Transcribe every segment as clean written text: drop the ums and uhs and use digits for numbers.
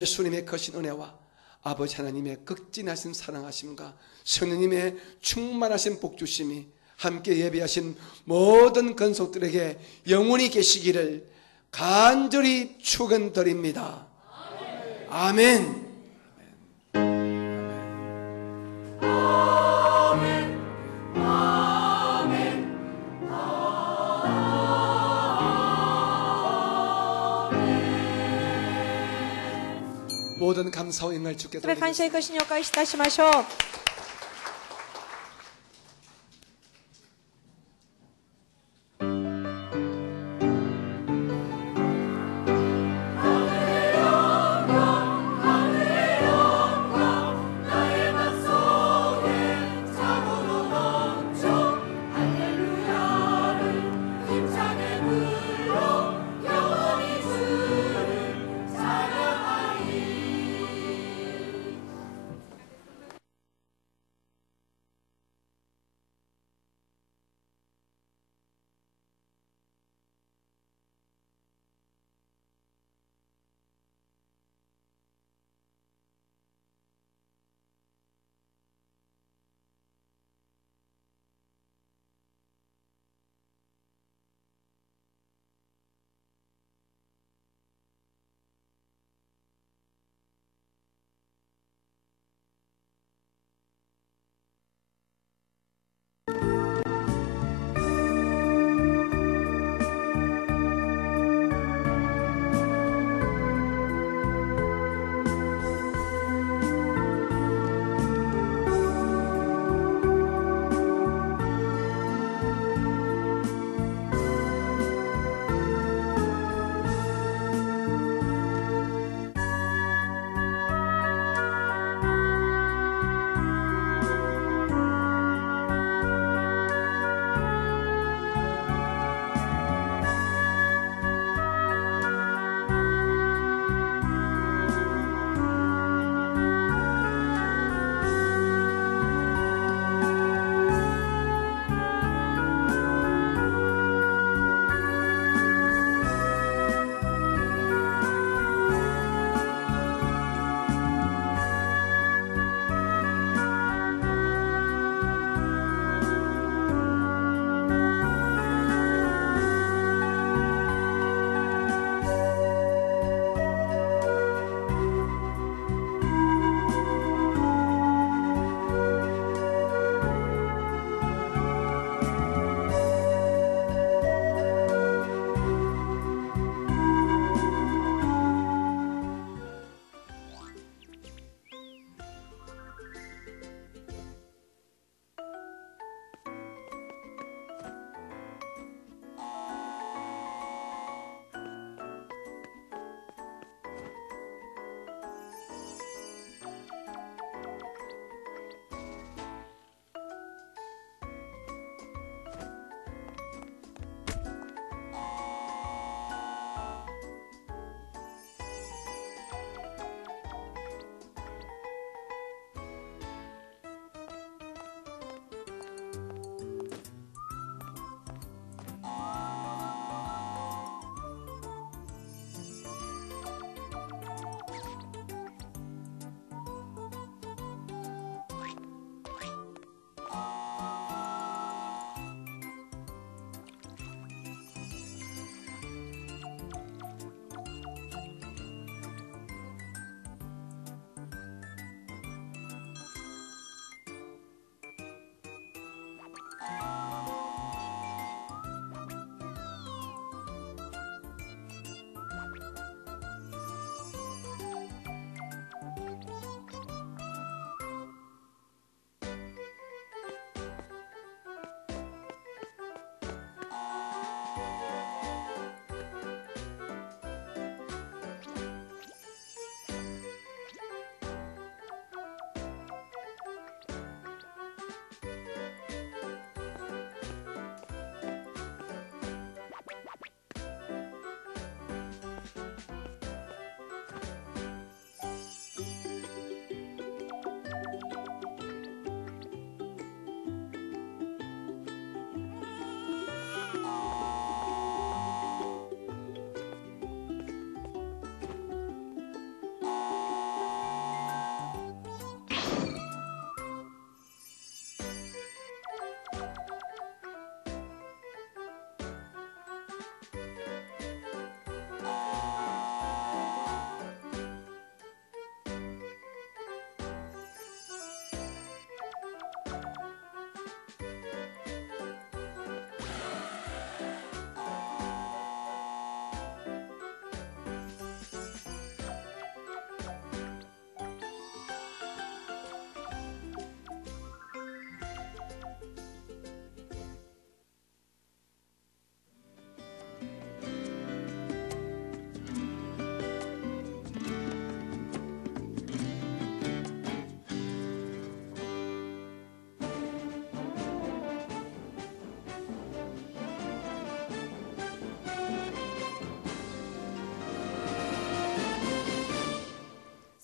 예수님의 거신 은혜와 아버지 하나님의 극진하신 사랑하심과 성령님의 충만하신 복주심이 함께 예배하신 모든 건속들에게 영원히 계시기를 간절히 축원드립니다. 아멘. 모든 감사와 영광을 주께 それ感謝いたしにお返しいたしましょう。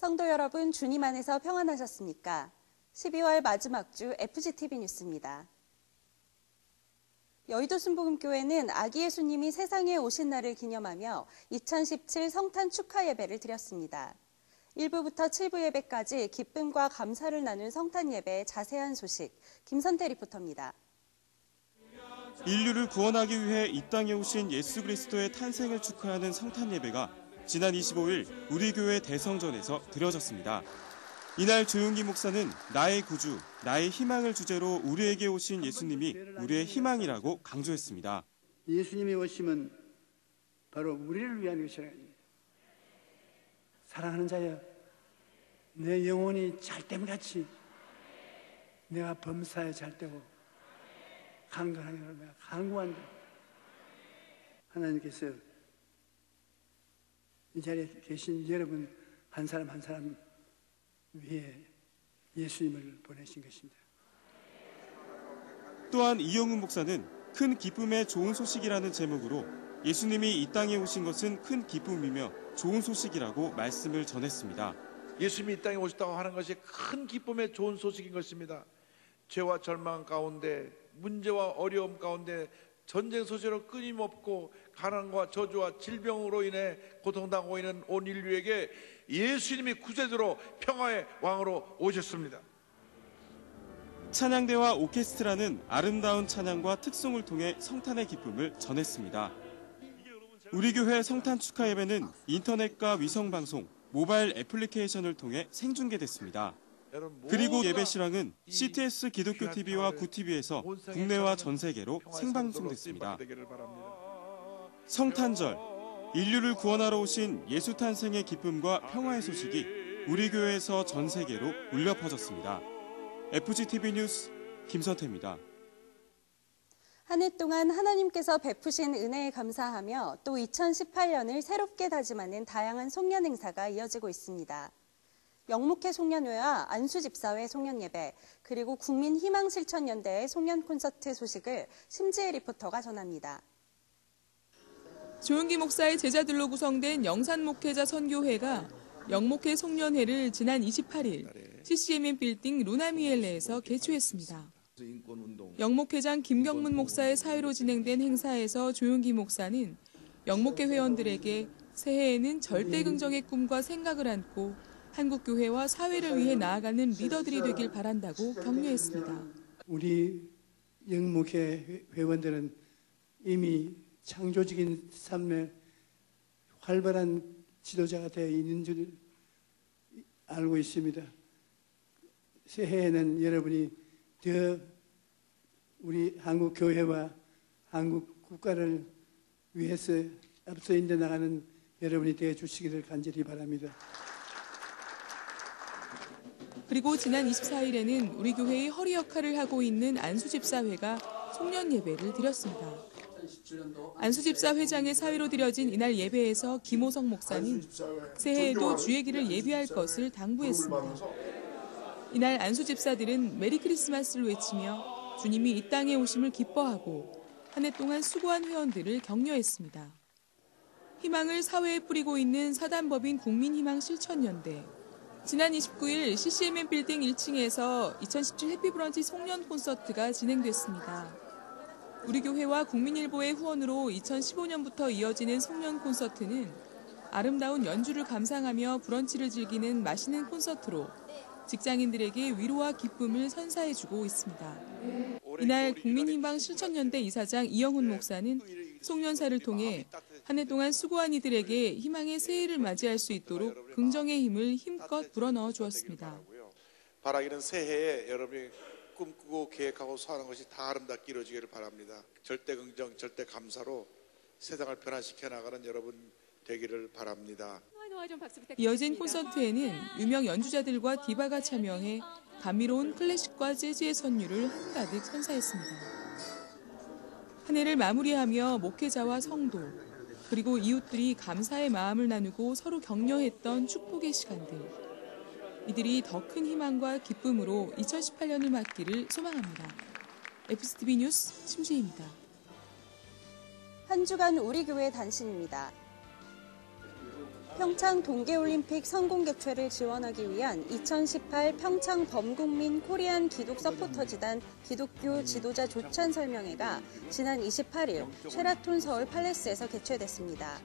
성도 여러분, 주님 안에서 평안하셨습니까? 12월 마지막 주 FGTV 뉴스입니다. 여의도 순복음교회는 아기 예수님이 세상에 오신 날을 기념하며 2017 성탄 축하 예배를 드렸습니다. 1부부터 7부 예배까지 기쁨과 감사를 나눈 성탄 예배의 자세한 소식, 김선태 리포터입니다. 인류를 구원하기 위해 이 땅에 오신 예수 그리스도의 탄생을 축하하는 성탄 예배가 지난 25일 우리 교회 대성전에서 드려졌습니다. 이날 조용기 목사는 나의 구주, 나의 희망을 주제로 우리에게 오신 예수님이 우리의 희망이라고 강조했습니다. 예수님이 오심은 바로 우리를 위한 것이라. 사랑하는 자여, 내 영혼이 잘됨같이 내가 범사에 잘되고 강건하게 내가 강구한다. 하나님께서 이 자리에 계신 여러분 한 사람 한 사람 위에 예수님을 보내신 것입니다. 또한 이영훈 목사는 큰 기쁨의 좋은 소식이라는 제목으로 예수님이 이 땅에 오신 것은 큰 기쁨이며 좋은 소식이라고 말씀을 전했습니다. 예수님이 이 땅에 오셨다고 하는 것이 큰 기쁨의 좋은 소식인 것입니다. 죄와 절망 가운데, 문제와 어려움 가운데, 전쟁 소식으로 끊임없고 가난과 저주와 질병으로 인해 고통당하고 있는 온 인류에게 예수님이 구세주로 평화의 왕으로 오셨습니다. 찬양대와 오케스트라는 아름다운 찬양과 특송을 통해 성탄의 기쁨을 전했습니다. 우리 교회 성탄 축하 예배는 인터넷과 위성방송, 모바일 애플리케이션을 통해 생중계됐습니다. 그리고 예배 실황은 CTS 기독교 TV와 구TV에서 국내와 전 세계로 생방송됐습니다. 성탄절, 인류를 구원하러 오신 예수 탄생의 기쁨과 평화의 소식이 우리 교회에서 전 세계로 울려 퍼졌습니다. FGTV 뉴스 김선태입니다. 한 해 동안 하나님께서 베푸신 은혜에 감사하며 또 2018년을 새롭게 다짐하는 다양한 송년 행사가 이어지고 있습니다. 영목회 송년회와 안수집사회 송년예배, 그리고 국민희망실천연대의 송년 콘서트 소식을 심지혜 리포터가 전합니다. 조용기 목사의 제자들로 구성된 영산목회자 선교회가 영목회 송년회를 지난 28일 CCMN 빌딩 루나미엘레에서 개최했습니다. 영목회장 김경문 목사의 사회로 진행된 행사에서 조용기 목사는 영목회 회원들에게 새해에는 절대 긍정의 꿈과 생각을 안고 한국교회와 사회를 위해 나아가는 리더들이 되길 바란다고 격려했습니다. 우리 영목회 회원들은 이미 창조적인 삶에 활발한 지도자가 되어 있는 줄 알고 있습니다. 새해에는 여러분이 더 우리 한국 교회와 한국 국가를 위해서 앞서 인도 나가는 여러분이 되어 주시기를 간절히 바랍니다. 그리고 지난 24일에는 우리 교회의 허리 역할을 하고 있는 안수집사회가 송년 예배를 드렸습니다. 안수집사 회장의 사회로 드려진 이날 예배에서 김호성 목사는 새해에도 주의 길을 예비할 것을 당부했습니다. 이날 안수집사들은 메리 크리스마스를 외치며 주님이 이 땅에 오심을 기뻐하고 한 해 동안 수고한 회원들을 격려했습니다. 희망을 사회에 뿌리고 있는 사단법인 국민희망실천연대. 지난 29일 CCMN 빌딩 1층에서 2017 해피브런치 송년 콘서트가 진행됐습니다. 우리 교회와 국민일보의 후원으로 2015년부터 이어지는 송년 콘서트는 아름다운 연주를 감상하며 브런치를 즐기는 맛있는 콘서트로 직장인들에게 위로와 기쁨을 선사해주고 있습니다. 이날 국민희망 실천연대 이사장 이영훈 목사는 송년사를 통해 한 해 동안 수고한 이들에게 희망의 새해를 맞이할 수 있도록 긍정의 힘을 힘껏 불어넣어 주었습니다. 바라기는 새해에 여러분이 꿈꾸고 계획하고 소원하는 것이 다 아름답게 이루어지기를 바랍니다. 절대 긍정, 절대 감사로 세상을 변화시켜 나가는 여러분 되기를 바랍니다. 이어진 콘서트에는 유명 연주자들과 디바가 참여해 감미로운 클래식과 재즈의 선율을 한가득 선사했습니다. 한 해를 마무리하며 목회자와 성도, 그리고 이웃들이 감사의 마음을 나누고 서로 격려했던 축복의 시간들. 이들이 더 큰 희망과 기쁨으로 2018년을 맞기를 소망합니다. FGTV 뉴스 심지혜입니다. 한 주간 우리 교회 단신입니다. 평창 동계올림픽 성공 개최를 지원하기 위한 2018 평창 범국민 코리안 기독 서포터즈단 기독교 지도자 조찬 설명회가 지난 28일 쉐라톤 서울 팔레스에서 개최됐습니다.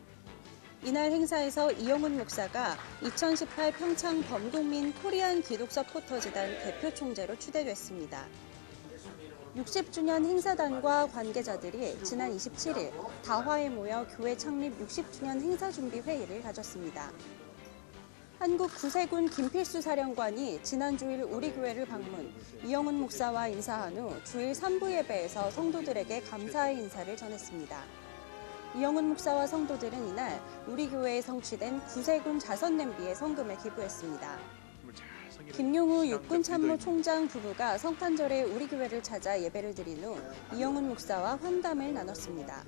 이날 행사에서 이영훈 목사가 2018 평창 범국민 코리안 기독 서포터즈단 대표 총재로 추대됐습니다. 60주년 행사단과 관계자들이 지난 27일 다화에 모여 교회 창립 60주년 행사 준비 회의를 가졌습니다. 한국 구세군 김필수 사령관이 지난 주일 우리 교회를 방문, 이영훈 목사와 인사한 후 주일 3부 예배에서 성도들에게 감사의 인사를 전했습니다. 이영훈 목사와 성도들은 이날 우리 교회에 성취된 구세군 자선 냄비에 성금을 기부했습니다. 김용우 육군참모총장 부부가 성탄절에 우리 교회를 찾아 예배를 드린 후 이영훈 목사와 환담을 나눴습니다.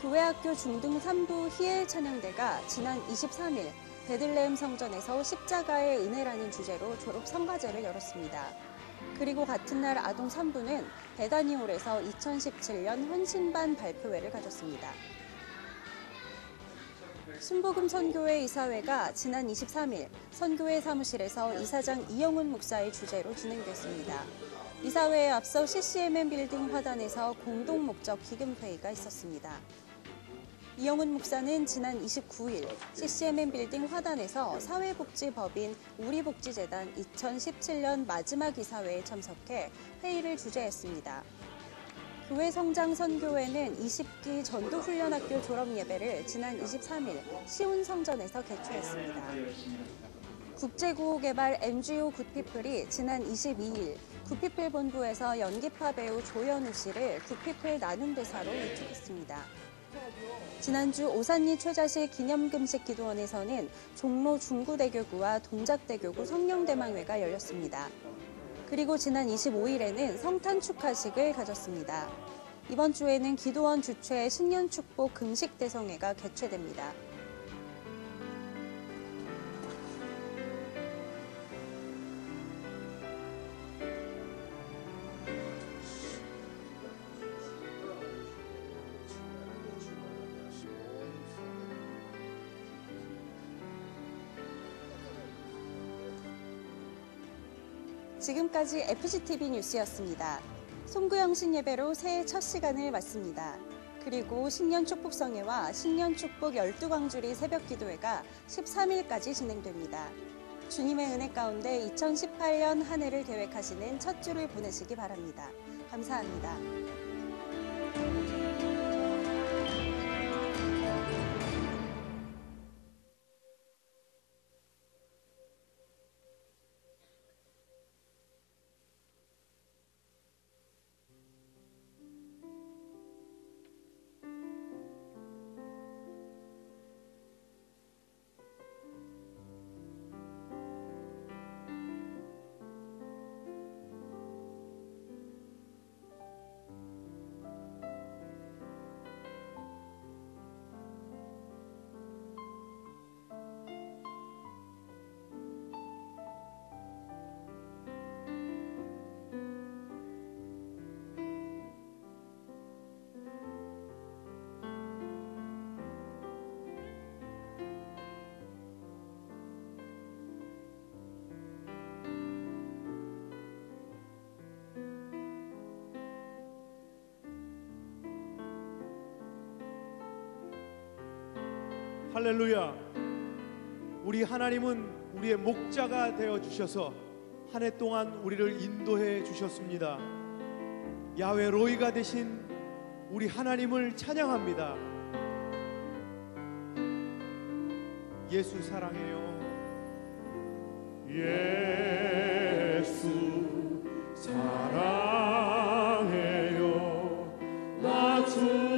교회학교 중등 3부 희엘 찬양대가 지난 23일 베들레헴 성전에서 십자가의 은혜라는 주제로 졸업 성가제를 열었습니다. 그리고 같은 날 아동 3부는 베다니홀에서 2017년 헌신반 발표회를 가졌습니다. 순복음 선교회 이사회가 지난 23일 선교회 사무실에서 이사장 이영훈 목사의 주재로 진행됐습니다. 이사회에 앞서 CCMN 빌딩 화단에서 공동 목적 기금 회의가 있었습니다. 이영훈 목사는 지난 29일 CCMN 빌딩 화단에서 사회복지법인 우리복지재단 2017년 마지막 이사회에 참석해 회의를 주재했습니다. 교회 성장 선교회는 20기 전도훈련학교 졸업 예배를 지난 23일 시운성전에서 개최했습니다. 국제구호개발 NGO 굿피플이 지난 22일 굿피플 본부에서 연기파 배우 조현우 씨를 굿피플 나눔대사로 위촉했습니다. 지난주 오산리 최자식 기념금식 기도원에서는 종로 중구대교구와 동작대교구 성령대망회가 열렸습니다. 그리고 지난 25일에는 성탄 축하식을 가졌습니다. 이번 주에는 기도원 주최 신년 축복 금식 대성회가 개최됩니다. 지금까지 FCTV 뉴스였습니다. 송구영신 예배로 새해 첫 시간을 맞습니다. 그리고 신년 축복성회와 신년 축복 12광주리 새벽 기도회가 13일까지 진행됩니다. 주님의 은혜 가운데 2018년 한 해를 계획하시는 첫 주를 보내시기 바랍니다. 감사합니다. 할렐루야. 우리 하나님은 우리의 목자가 되어 주셔서 한 해 동안 우리를 인도해 주셨습니다. 야훼 로이가 되신 우리 하나님을 찬양합니다. 예수 사랑해요. 예수 사랑해요. 나 주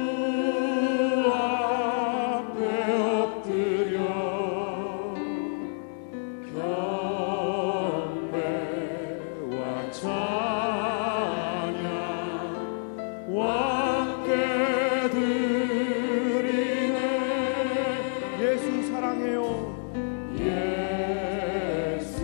예수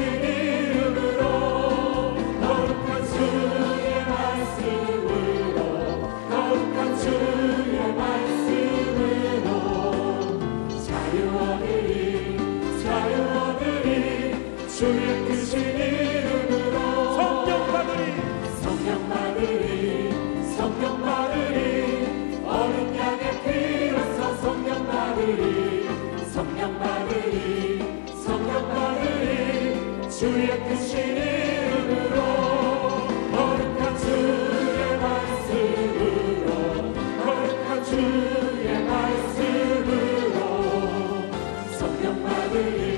크신 이름으로 거룩한 주의 말씀으로 거룩한 주의 말씀으로 자유 얻으리 주의 크신 이름으로 성령 받으리 어린 양의 피로써 성령 받으리 주의 크신 이름으로 거룩한 주의 말씀으로 거룩한 주의 말씀으로 성령 받으리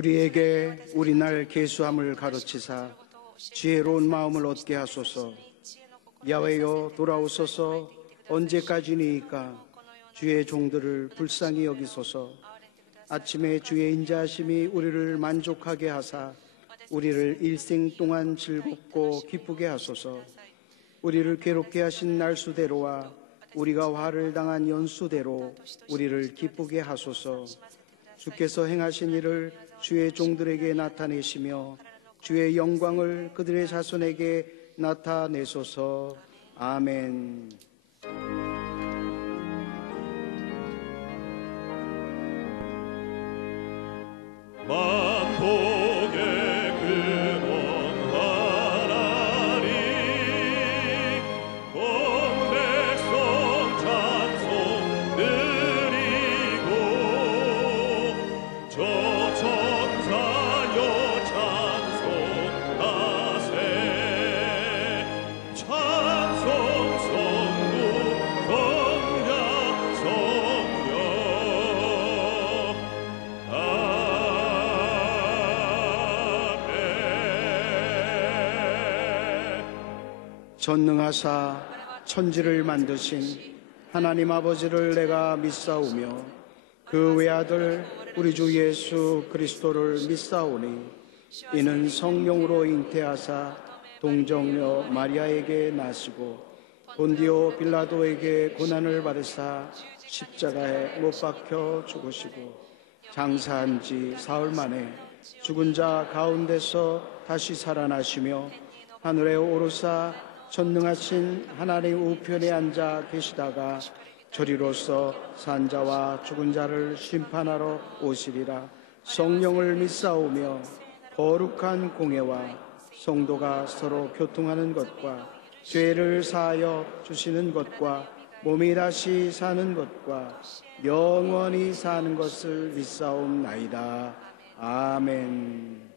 우리에게 우리날 계수함을 가르치사 지혜로운 마음을 얻게 하소서. 야훼여 돌아오소서. 언제까지니이까 주의 종들을 불쌍히 여기소서. 아침에 주의 인자하심이 우리를 만족하게 하사 우리를 일생 동안 즐겁고 기쁘게 하소서. 우리를 괴롭게 하신 날수대로와 우리가 화를 당한 연수대로 우리를 기쁘게 하소서. 주께서 행하신 일을 주의 종들에게 나타내시며 주의 영광을 그들의 자손에게 나타내소서. 아멘. 만복의 근원 하나님 온 백성 찬송 드리고 저 천사여 찬송하세. 찬송 성부 성자 성령 전능하사 천지를 만드신 하나님 아버지를 내가 믿사오며 그 외아들 우리 주 예수 그리스도를 믿사오니 이는 성령으로 잉태하사 동정녀 마리아에게 나시고 본디오 빌라도에게 고난을 받으사 십자가에 못 박혀 죽으시고 장사한 지 사흘 만에 죽은 자 가운데서 다시 살아나시며 하늘에 오르사 전능하신 하나님 우편에 앉아 계시다가 저리로서 산자와 죽은 자를 심판하러 오시리라. 성령을 믿사오며 거룩한 공회와 성도가 서로 교통하는 것과 죄를 사하여 주시는 것과 몸이 다시 사는 것과 영원히 사는 것을 믿사옵나이다. 아멘.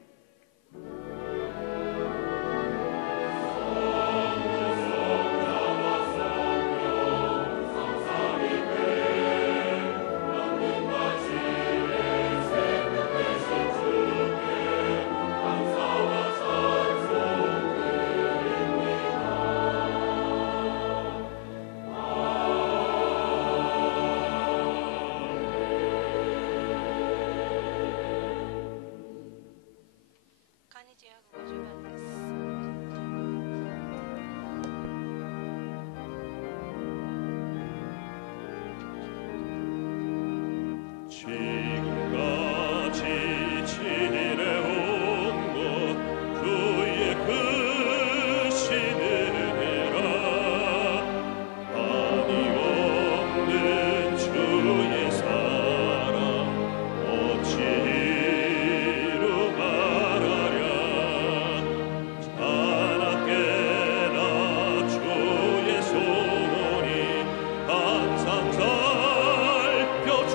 지금까지 지내온 것 주의 크신 은혜라. 한이 없는 주의 사랑 어찌 이루 말하랴. 자나깨나 주의 손이 항상 살펴주시고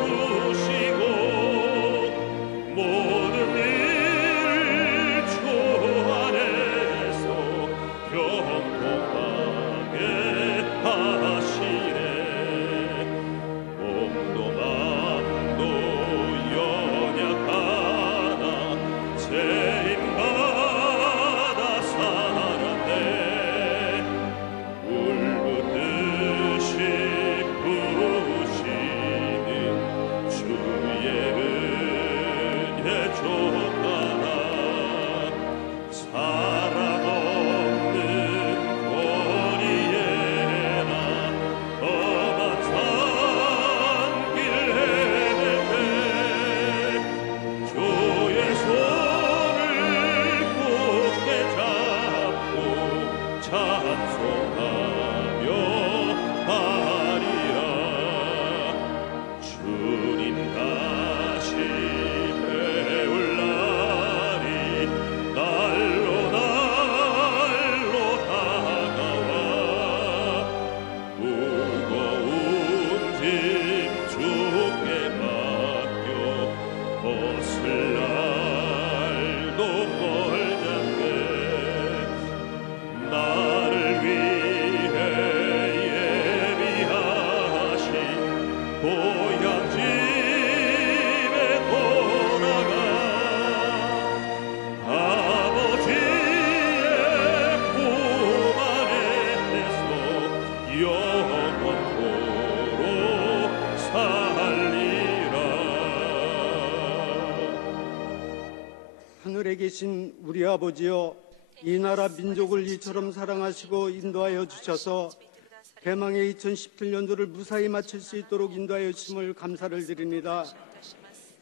영원토록 살리라. 하늘에 계신 우리 아버지여, 이 나라 민족을 이처럼 사랑하시고 인도하여 주셔서 대망의 2017년도를 무사히 마칠 수 있도록 인도하여 주심을 감사를 드립니다.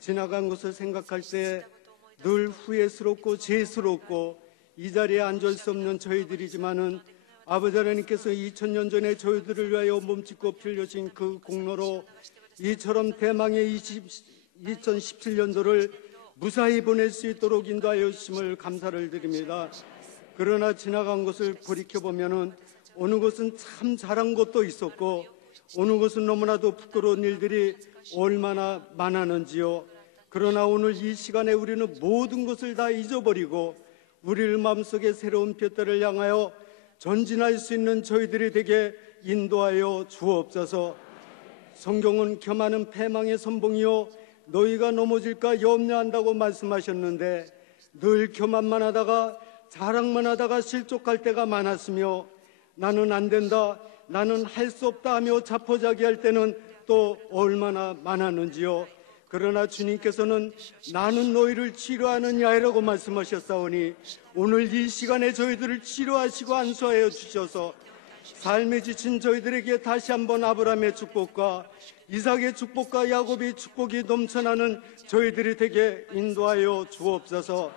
지나간 것을 생각할 때 늘 후회스럽고 죄스럽고 이 자리에 앉을 수 없는 저희들이지만은 아버지 하나님께서 2000년 전에 저희들을 위하여 몸짓고 피 흘려진 그 공로로 이처럼 대망의 2017년도를 무사히 보낼 수 있도록 인도하여 주심을 감사를 드립니다. 그러나 지나간 것을 돌이켜보면은 어느 것은 참 잘한 것도 있었고 어느 것은 너무나도 부끄러운 일들이 얼마나 많았는지요. 그러나 오늘 이 시간에 우리는 모든 것을 다 잊어버리고 우리를 마음속에 새로운 뼘들을 향하여 전진할 수 있는 저희들이 되게 인도하여 주옵소서. 성경은 겸하는 패망의 선봉이요 너희가 넘어질까 염려한다고 말씀하셨는데 늘 교만만 하다가 자랑만 하다가 실족할 때가 많았으며 나는 안 된다, 나는 할 수 없다 하며 자포자기할 때는 또 얼마나 많았는지요. 그러나 주님께서는 나는 너희를 치료하느냐라고 말씀하셨사오니 오늘 이 시간에 저희들을 치료하시고 안수하여 주셔서 삶에 지친 저희들에게 다시 한번 아브라함의 축복과 이삭의 축복과 야곱의 축복이 넘쳐나는 저희들이 되게 인도하여 주옵소서.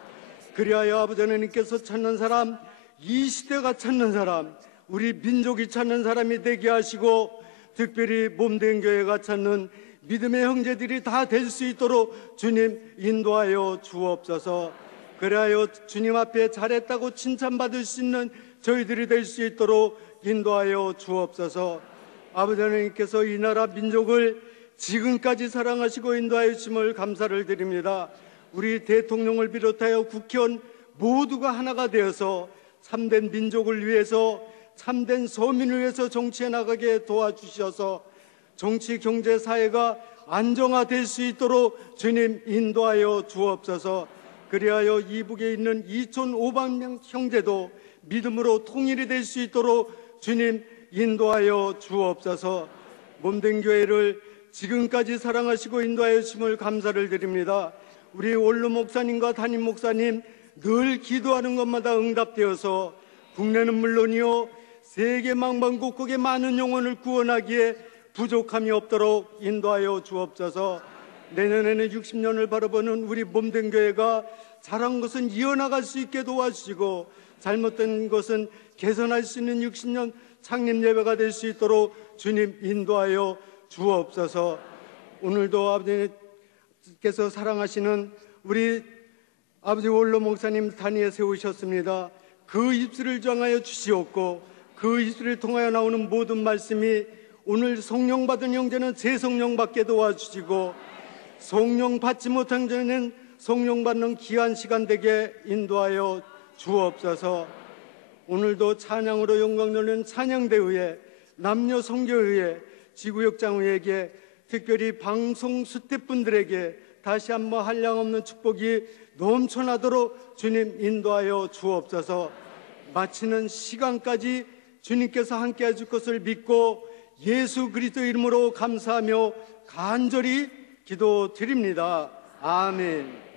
그리하여 아버지 하나님께서 찾는 사람, 이 시대가 찾는 사람, 우리 민족이 찾는 사람이 되게 하시고 특별히 몸된 교회가 찾는 믿음의 형제들이 다 될 수 있도록 주님 인도하여 주옵소서. 그리하여 주님 앞에 잘했다고 칭찬받을 수 있는 저희들이 될 수 있도록 인도하여 주옵소서. 아버지 하나님께서 이 나라 민족을 지금까지 사랑하시고 인도하여 주심을 감사를 드립니다. 우리 대통령을 비롯하여 국회의원 모두가 하나가 되어서 참된 민족을 위해서 참된 서민을 위해서 정치해 나가게 도와주셔서 정치, 경제, 사회가 안정화될 수 있도록 주님 인도하여 주옵소서. 그리하여 이북에 있는 2,500명 형제도 믿음으로 통일이 될 수 있도록 주님 인도하여 주옵소서. 몸된 교회를 지금까지 사랑하시고 인도하여 주심을 감사를 드립니다. 우리 원로 목사님과 담임 목사님 늘 기도하는 것마다 응답되어서 국내는 물론이요 세계 만방곡곡의 많은 영혼을 구원하기에 부족함이 없도록 인도하여 주옵소서. 내년에는 60년을 바라보는 우리 몸된 교회가 잘한 것은 이어나갈 수 있게 도와주시고 잘못된 것은 개선할 수 있는 60년 창립 예배가 될 수 있도록 주님 인도하여 주옵소서. 오늘도 아버지께서 사랑하시는 우리 아버지 원로 목사님 단위에 세우셨습니다. 그 입술을 정하여 주시옵고 그 입술을 통하여 나오는 모든 말씀이 오늘 성령 받은 형제는 새 성령 받게 도와주시고 성령 받지 못한 자는 성령 받는 귀한 시간 되게 인도하여 주옵소서. 오늘도 찬양으로 영광 돌리는 찬양대회에 남녀 성교회에 지구역장회에게 특별히 방송 스태프분들에게 다시 한번 한량없는 축복이 넘쳐나도록 주님 인도하여 주옵소서. 마치는 시간까지 주님께서 함께 해줄 것을 믿고 예수 그리스도 이름으로 감사하며 간절히 기도드립니다. 아멘.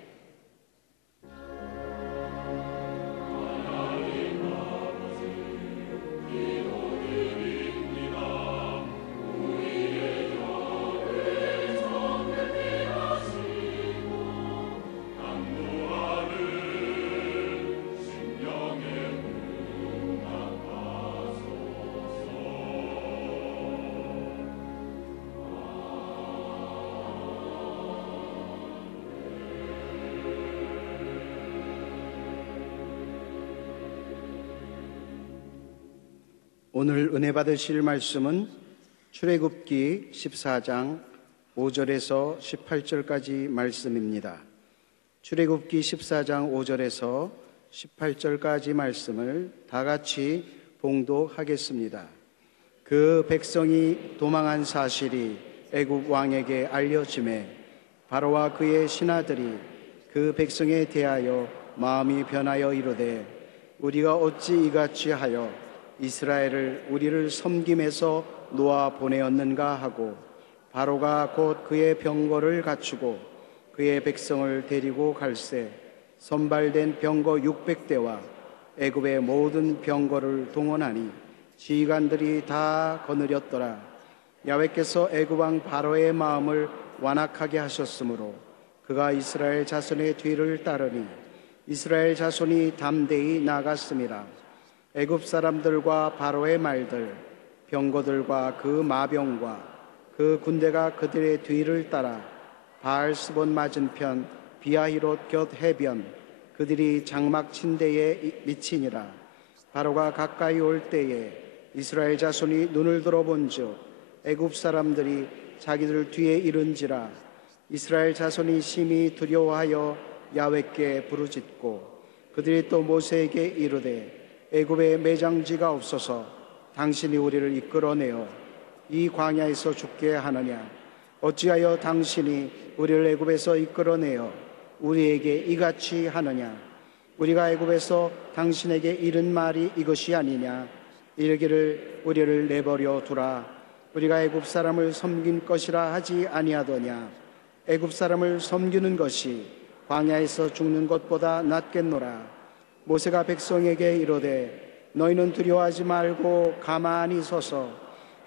오늘 은혜 받으실 말씀은 출애굽기 14장 5절에서 18절까지 말씀입니다. 출애굽기 14장 5절에서 18절까지 말씀을 다 같이 봉독하겠습니다. 그 백성이 도망한 사실이 애굽 왕에게 알려지매 바로와 그의 신하들이 그 백성에 대하여 마음이 변하여 이르되 우리가 어찌 이같이 하여 이스라엘을 우리를 섬김에서 놓아 보내었는가 하고 바로가 곧 그의 병거를 갖추고 그의 백성을 데리고 갈새 선발된 병거 600대와 애굽의 모든 병거를 동원하니 지휘관들이 다 거느렸더라. 야훼께서 애굽 왕 바로의 마음을 완악하게 하셨으므로 그가 이스라엘 자손의 뒤를 따르니 이스라엘 자손이 담대히 나갔음이라. 애굽 사람들과 바로의 말들 병거들과 그 마병과 그 군대가 그들의 뒤를 따라 바알스본 맞은편 비아히롯 곁 해변 그들이 장막 침대에 미치니라. 바로가 가까이 올 때에 이스라엘 자손이 눈을 들어본즉 애굽 사람들이 자기들 뒤에 이른지라. 이스라엘 자손이 심히 두려워하여 야훼께 부르짖고 그들이 또 모세에게 이르되 애굽에 매장지가 없어서 당신이 우리를 이끌어내어 이 광야에서 죽게 하느냐. 어찌하여 당신이 우리를 애굽에서 이끌어내어 우리에게 이같이 하느냐. 우리가 애굽에서 당신에게 이른 말이 이것이 아니냐. 이르기를 우리를 내버려 두라. 우리가 애굽 사람을 섬긴 것이라 하지 아니하더냐. 애굽 사람을 섬기는 것이 광야에서 죽는 것보다 낫겠노라. 모세가 백성에게 이르되 너희는 두려워하지 말고 가만히 서서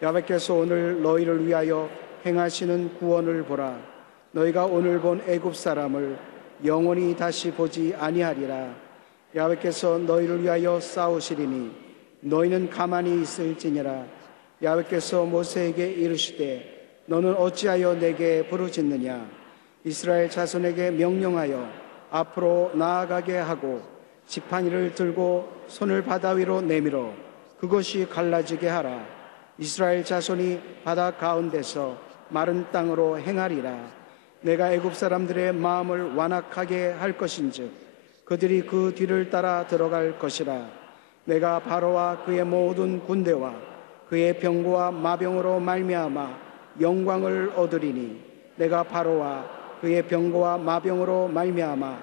야훼께서 오늘 너희를 위하여 행하시는 구원을 보라. 너희가 오늘 본 애굽 사람을 영원히 다시 보지 아니하리라. 야훼께서 너희를 위하여 싸우시리니 너희는 가만히 있을지니라. 야훼께서 모세에게 이르시되 너는 어찌하여 내게 부르짖느냐. 이스라엘 자손에게 명령하여 앞으로 나아가게 하고 지팡이를 들고 손을 바다 위로 내밀어 그것이 갈라지게 하라. 이스라엘 자손이 바다 가운데서 마른 땅으로 행하리라. 내가 애굽 사람들의 마음을 완악하게 할 것인즉 그들이 그 뒤를 따라 들어갈 것이라. 내가 바로와 그의 모든 군대와 그의 병거와 마병으로 말미암아 영광을 얻으리니 내가 바로와 그의 병거와 마병으로 말미암아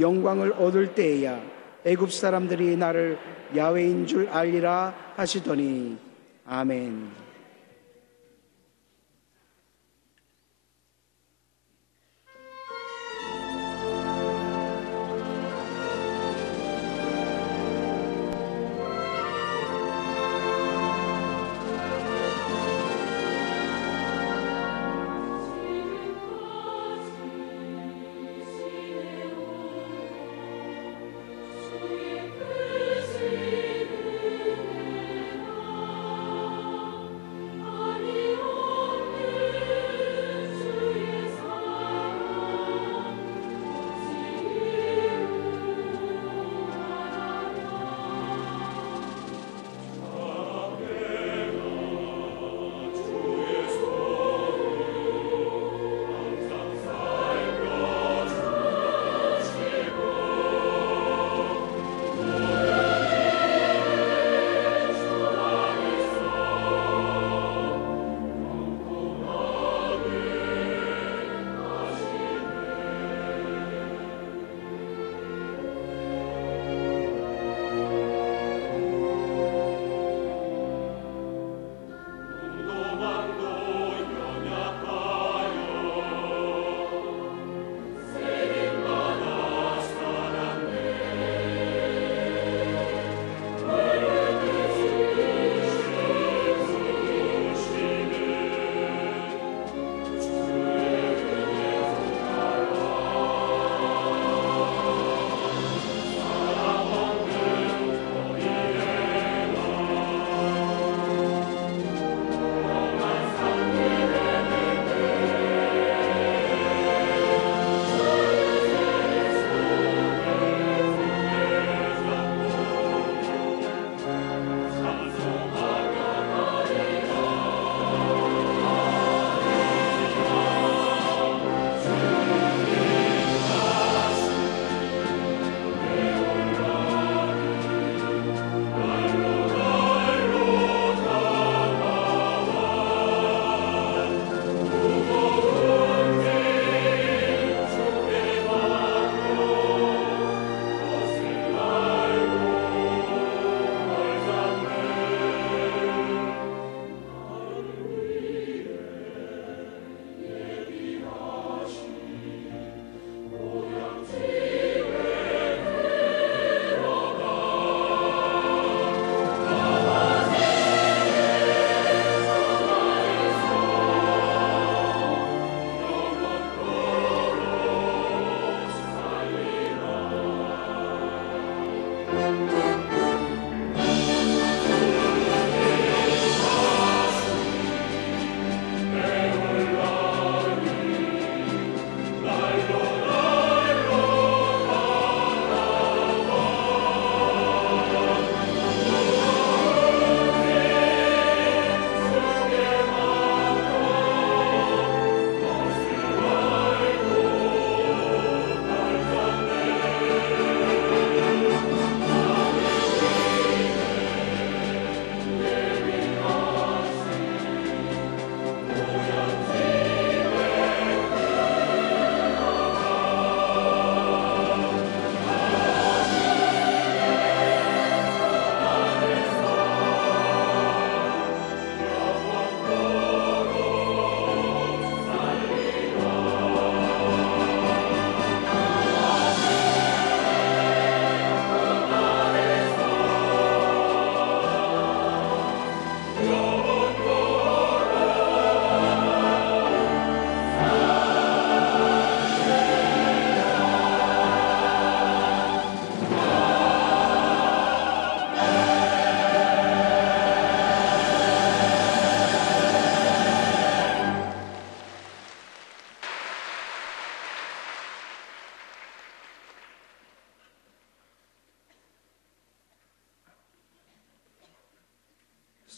영광을 얻을 때에야 애굽 사람들이 나를 야훼인 줄 알리라 하시더니 아멘.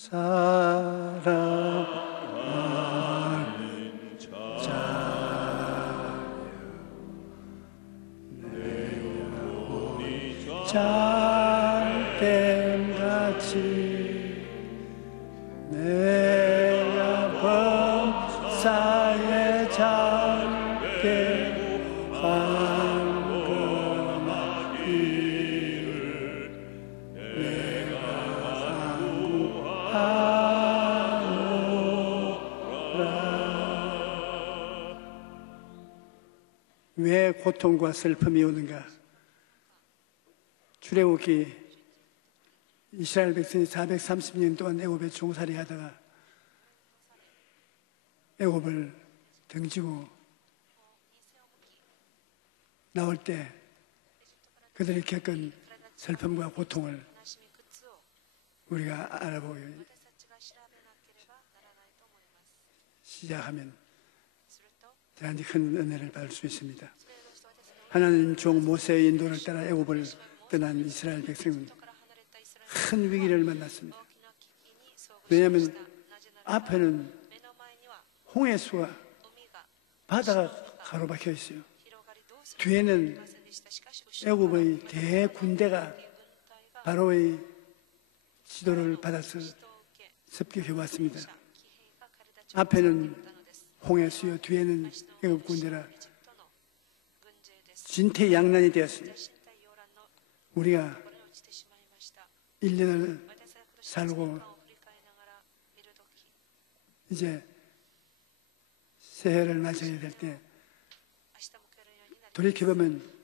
사랑하는 자여 내 영혼이 참됨같이 내가 범사에 잠게 황금하기를 내가 간구하노라. 왜 고통과 슬픔이 오는가? 출애굽기 이스라엘 백성이 430년 동안 애굽에 종살이 하다가 애굽을 등지고 나올 때 그들이 겪은 슬픔과 고통을 우리가 알아보기 시작하면 대단히 큰 은혜를 받을 수 있습니다. 하나님 종 모세의 인도를 따라 애굽을 떠난 이스라엘 백성은 큰 위기를 만났습니다. 왜냐하면 앞에는 홍해수와 바다가 가로막혀 있어요. 뒤에는 애굽의 대군대가 바로의 지도를 받아서 습격해 왔습니다. 앞에는 홍해수요, 뒤에는 애굽 군대라 진퇴양난이 되었습니다. 우리가 1년을 살고 이제 새해를 맞이해야 될 때 돌이켜보면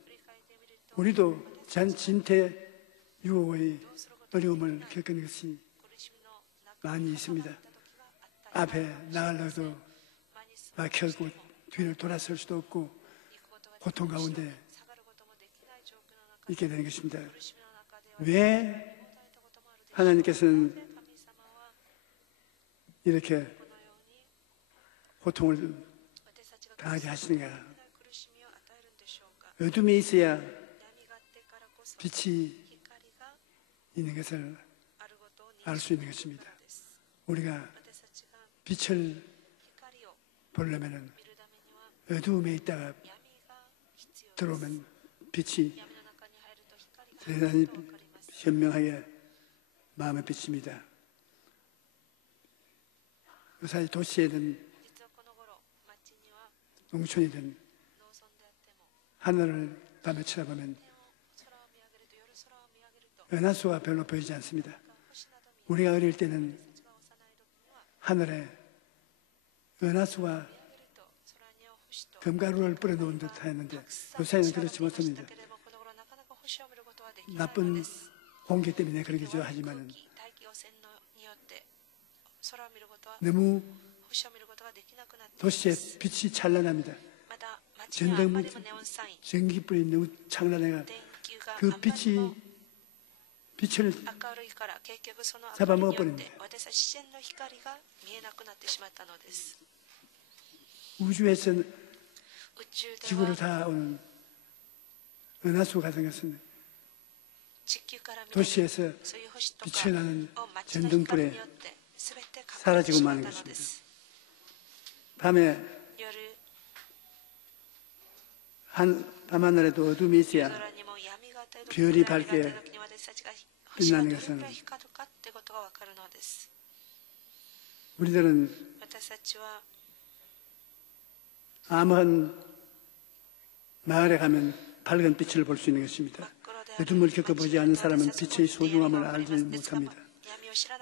우리도 진퇴유혹의 어려움을 겪은 것이 많이 있습니다. 앞에 나가려도 막혀고 뒤를 돌아설 수도 없고 고통 가운데 있게 되는 것입니다. 왜 하나님께서는 이렇게 고통을 당하게 하시는가? 어둠이 있어야 빛이 있는 것을 알 수 있는 것입니다. 우리가 빛을 보려면 어두움에 있다가 들어오면 빛이 대단히 현명하게 마음을 비칩니다. 요새 도시에든 농촌이든 하늘을 밤에 쳐다보면 은하수가 별로 보이지 않습니다. 우리가 어릴 때는 하늘에 은하수가 금가루를 뿌려놓은 듯 하였는데 요새는 그렇지 못합니다. 나쁜 공기 때문에 그러기도 하지만 너무 도시에 빛이 찬란합니다. 전기불이 너무 찬란해가 그 빛을 잡아먹어버립니다. 우주에서 지구를 닿아오는 은하수 같은 것은 도시에서 빛이 나는 전등불에 사라지고 마는 것입니다. 밤에 밤하늘에도 어둠이 있어야 별이 밝게 빛나는 것은 우리들은 아무한 마을에 가면 밝은 빛을 볼 수 있는 것입니다. 어둠을 겪어보지 않은 사람은 빛의 소중함을 알지 못합니다.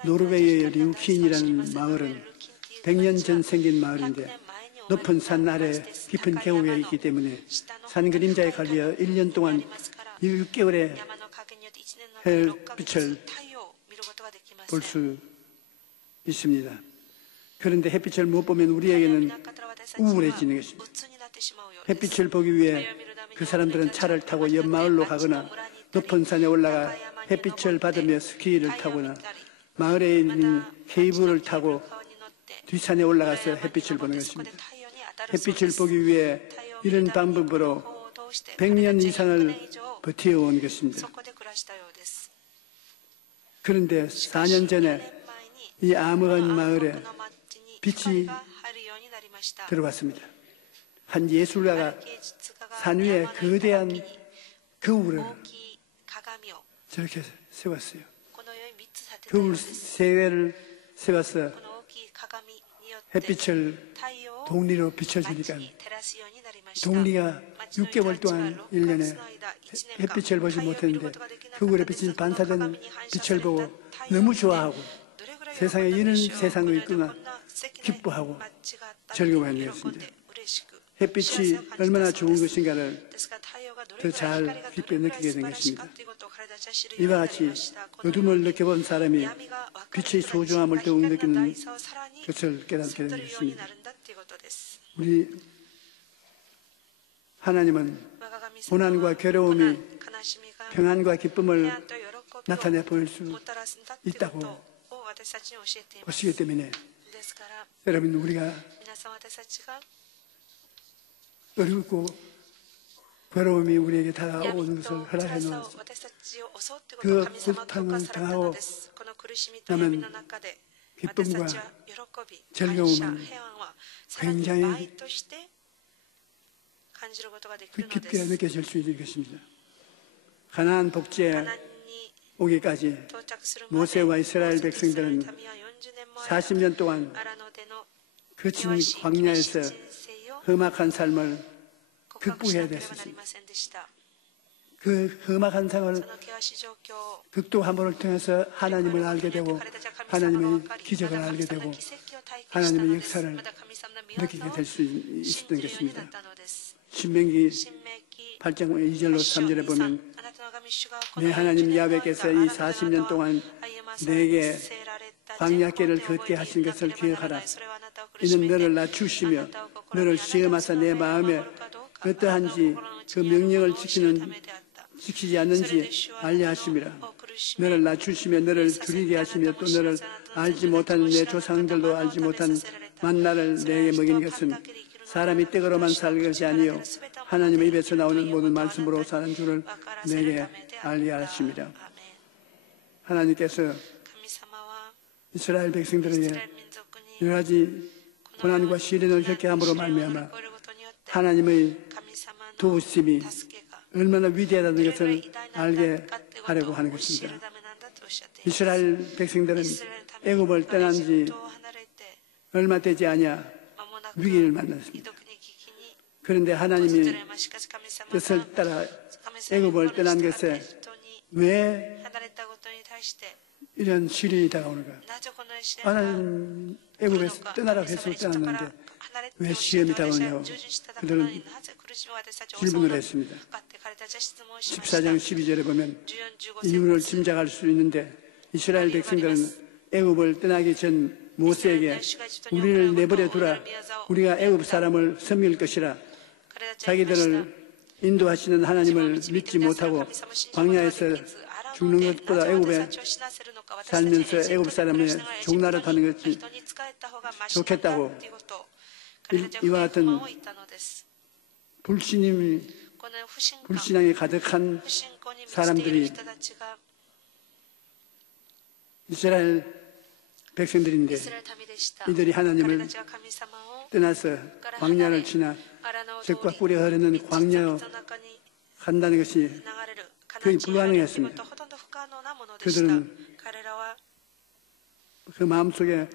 노르웨이의 류킨이라는 마을은 100년 전 생긴 마을인데 높은 산 아래 깊은 계곡에 있기 때문에 산 그림자에 걸려 1년 동안 6개월의 햇빛을 볼 수 있습니다. 그런데 햇빛을 못 보면 우리에게는 우울해지는 것입니다. 햇빛을 보기 위해 그 사람들은 차를 타고 옆 마을로 가거나 높은 산에 올라가 햇빛을 받으며 스키를 타거나 마을에 있는 케이블을 타고 뒷산에 올라가서 햇빛을 보는 것입니다. 햇빛을 보기 위해 이런 방법으로 100년 이상을 버텨온 것입니다. 그런데 4년 전에 이 암흑한 마을에 빛이 들어왔습니다. 한 예술가가 산 위에 거대한 거울을 저렇게 세웠어요. 거울 세 개를 세워서 햇빛을 동리로 비춰주니까 동리가 6개월 동안 1년에 햇빛을 보지 못했는데 거울에 비친 반사된 빛을 보고 너무 좋아하고 세상에 이런 세상도 있구나 기뻐하고 즐거워하는 것입니다. 햇빛이 얼마나 좋은 것인가를 더 잘 깊이 느끼게 된 것입니다. 이와 같이 어둠을 느껴본 사람이 빛의 소중함을 더욱 느끼는 것을 깨닫게 된 것입니다. 우리 하나님은 고난과 괴로움이 평안과 기쁨을 나타내 보일 수 있다고 보시기 때문에 여러분 우리가 어렵고 괴로움이 우리에게 다가오는 것을 허락해 놓은 그 고통을 당하고 나면 기쁨과 즐거움은 굉장히 깊게 느껴질 수 있는 것입니다. 가나안 복지에 오기까지 모세와 이스라엘 백성들은 40년 동안 거친 광야에서 험악한 삶을 극복해야 됐습니다. 그 험악한 삶을 극복함을 통해서 하나님을 알게 되고 하나님의 기적을 알게 되고 하나님의 역사를 느끼게 될 수 있었던 것입니다. 신명기 8장 2절로 3절에 보면 내 하나님 야훼께서 이 40년 동안 내게 광야길을 걷게 하신 것을 기억하라. 이는 너를 낮추시며 너를 시험하사 내 마음에 어떠한지 그 명령을 지키지 않는지 알려 하심이라. 너를 낮추시며 너를 줄이게 하시며 또 너를 알지 못한 내 조상들도 알지 못한 만나를 내게 먹인 것은 사람이 떡으로만 살 것이 아니요 하나님의 입에서 나오는 모든 말씀으로 사는 줄을 내게 알게 하심이라. 하나님께서 이스라엘 백성들에게 여러 가지 고난과 시련을 겪게 함으로 말미암아 하나님의 도우심이 얼마나 위대하다는 것을 알게 하려고 하는 것입니다. 이스라엘 백성들은 애굽을 떠난 지 얼마 되지 아니하 위기를 만났습니다. 그런데 하나님이 뜻을 따라 애굽을 떠난 것에 왜 이런 시련이 다가오는가? 하나님 애굽에서 떠나라고 해서 떠났는데 왜 시험이 다가오냐고 그들은 질문을 했습니다. 14장 12절에 보면 이유를 짐작할 수 있는데 이스라엘 백성들은 애굽을 떠나기 전 모세에게 우리를 내버려 두라. 우리가 애굽 사람을 섬길 것이라. 자기들을 인도하시는 하나님을 믿지 못하고 광야에서 죽는 것보다 애굽에 살면서 애굽 사람의 종나라 하는 것이 좋겠다고 이와 같은 불신앙이 가득한 사람들이 이스라엘 백성들인데 이들이 하나님을 떠나서 광야를 지나 젖과 꿀이 흐르는 광야로 간다는 것이 거의 불가능했습니다. 그들은 그 마음속에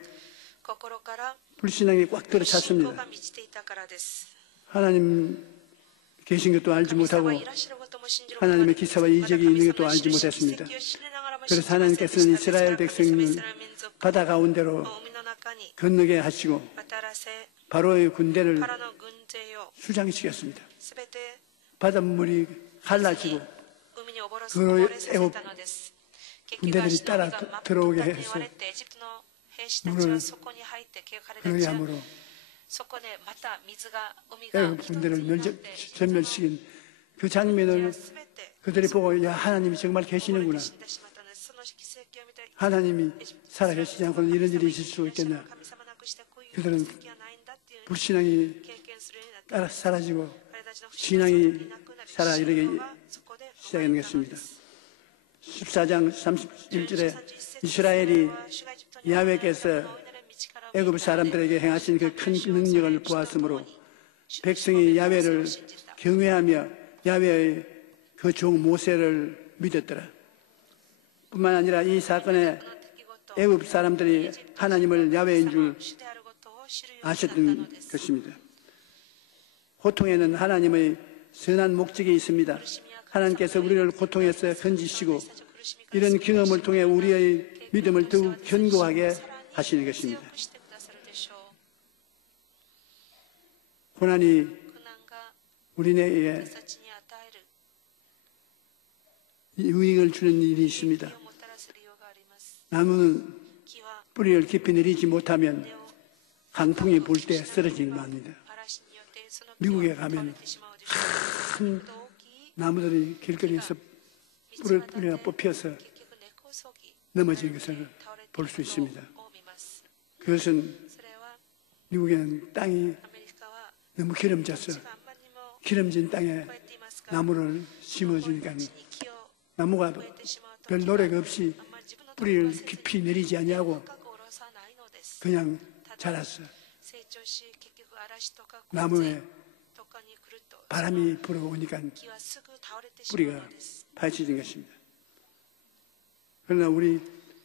불신앙이 꽉 들어찼습니다. 하나님 계신 것도 알지 못하고 하나님의 기사와 이적이 있는 것도 알지 못했습니다. 그래서 하나님께서는 이스라엘 백성을 바다 가운데로 건너게 하시고 바로의 군대를 수장시켰습니다. 바닷물이 갈라지고 그 애굽 군대들이 따라 들어오게 해서 물을 그러게 함으로 애굽 군대를 전멸시킨 그 장면을 그들이 보고 야 하나님이 정말 계시는구나. 하나님이 살아계시지 않고는 이런 일이 있을 수 있겠나. 그들은 불신앙이 따라 사라지고 신앙이 살아이르기 시작하는 것입니다. 14장 31절에 이스라엘이 야훼께서 애굽 사람들에게 행하신 그 큰 능력을 보았으므로 백성이 야훼를 경외하며 야훼의 그 종 모세를 믿었더라. 뿐만 아니라 이 사건에 애굽 사람들이 하나님을 야훼인 줄 아셨던 것입니다. 고통에는 하나님의 선한 목적이 있습니다. 하나님께서 우리를 고통에서 건지시고 이런 경험을 통해 우리의 믿음을 더욱 견고하게 하시는 것입니다. 고난이 우리에게 유익을 주는 일이 있습니다. 나무는 뿌리를 깊이 내리지 못하면 강풍이 불 때 쓰러지기만 합니다. 미국에 가면 큰 나무들이 길거리에서 뿌리가 뽑혀서 넘어지는 것을 볼 수 있습니다. 그것은 미국에는 땅이 너무 기름져서 기름진 땅에 나무를 심어주니까 나무가 별 노력 없이 뿌리를 깊이 내리지 아니하고 그냥 자랐어. 나무에 바람이 불어오니까 뿌리가 파헤쳐진 것입니다. 그러나 우리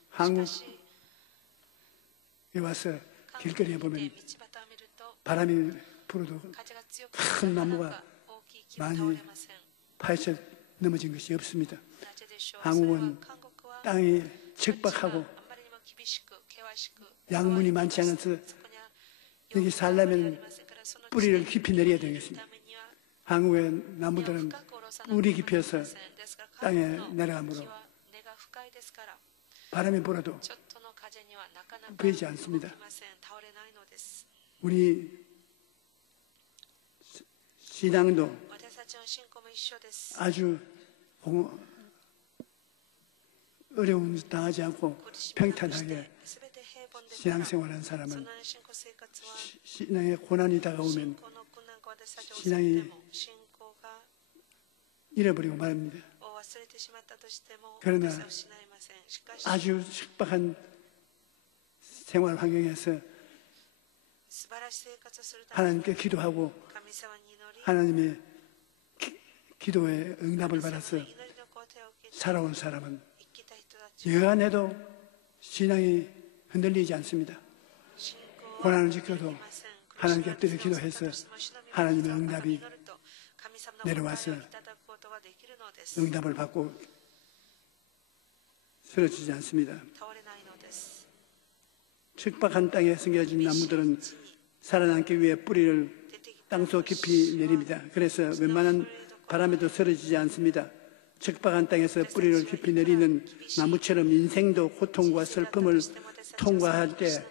한국에 와서 길거리에 보면 바람이 불어도 큰 나무가 많이 파헤쳐 넘어진 것이 없습니다. 한국은 땅이 척박하고 양문이 많지 않아서 여기 살려면 뿌리를 깊이 내려야 되겠습니다. 한국의 나무들은 우리 깊이에서 땅에 내려가므로 바람이 불어도 보이지 않습니다. 우리 신앙도 아주 어려움 당하지 않고 평탄하게 신앙생활하는 사람은 신앙의 고난이 다가오면 신앙이 잃어버리고 말합니다. 그러나 아주 척박한 생활 환경에서 하나님께 기도하고 하나님의 기도에 응답을 받아서 살아온 사람은 여간해도 신앙이 흔들리지 않습니다. 고난을 지켜도 하나님께 엎드려 기도해서 하나님의 응답이 내려와서 응답을 받고 쓰러지지 않습니다. 척박한 땅에 숨겨진 나무들은 살아남기 위해 뿌리를 땅속 깊이 내립니다. 그래서 웬만한 바람에도 쓰러지지 않습니다. 척박한 땅에서 뿌리를 깊이 내리는 나무처럼 인생도 고통과 슬픔을 통과할 때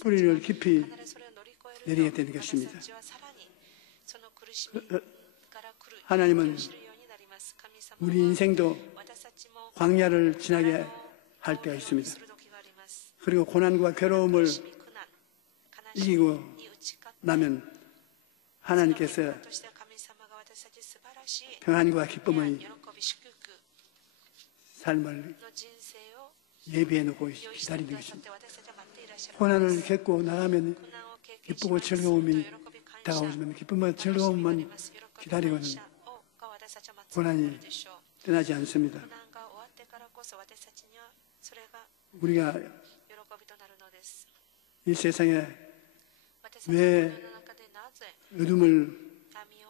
뿌리를 깊이 내리게 되는 것입니다. 하나님은 우리 인생도 광야를 지나게 할 때가 있습니다. 그리고 고난과 괴로움을 이기고 나면 하나님께서 평안과 기쁨의 삶을 예비해 놓고 기다리는 것입니다. 고난을 겪고 나가면 기쁘고 즐거움이 다가오지만 기쁨과 즐거움만 기다리고는 고난이 떠나지 않습니다. 우리가 이 세상에 왜 어둠을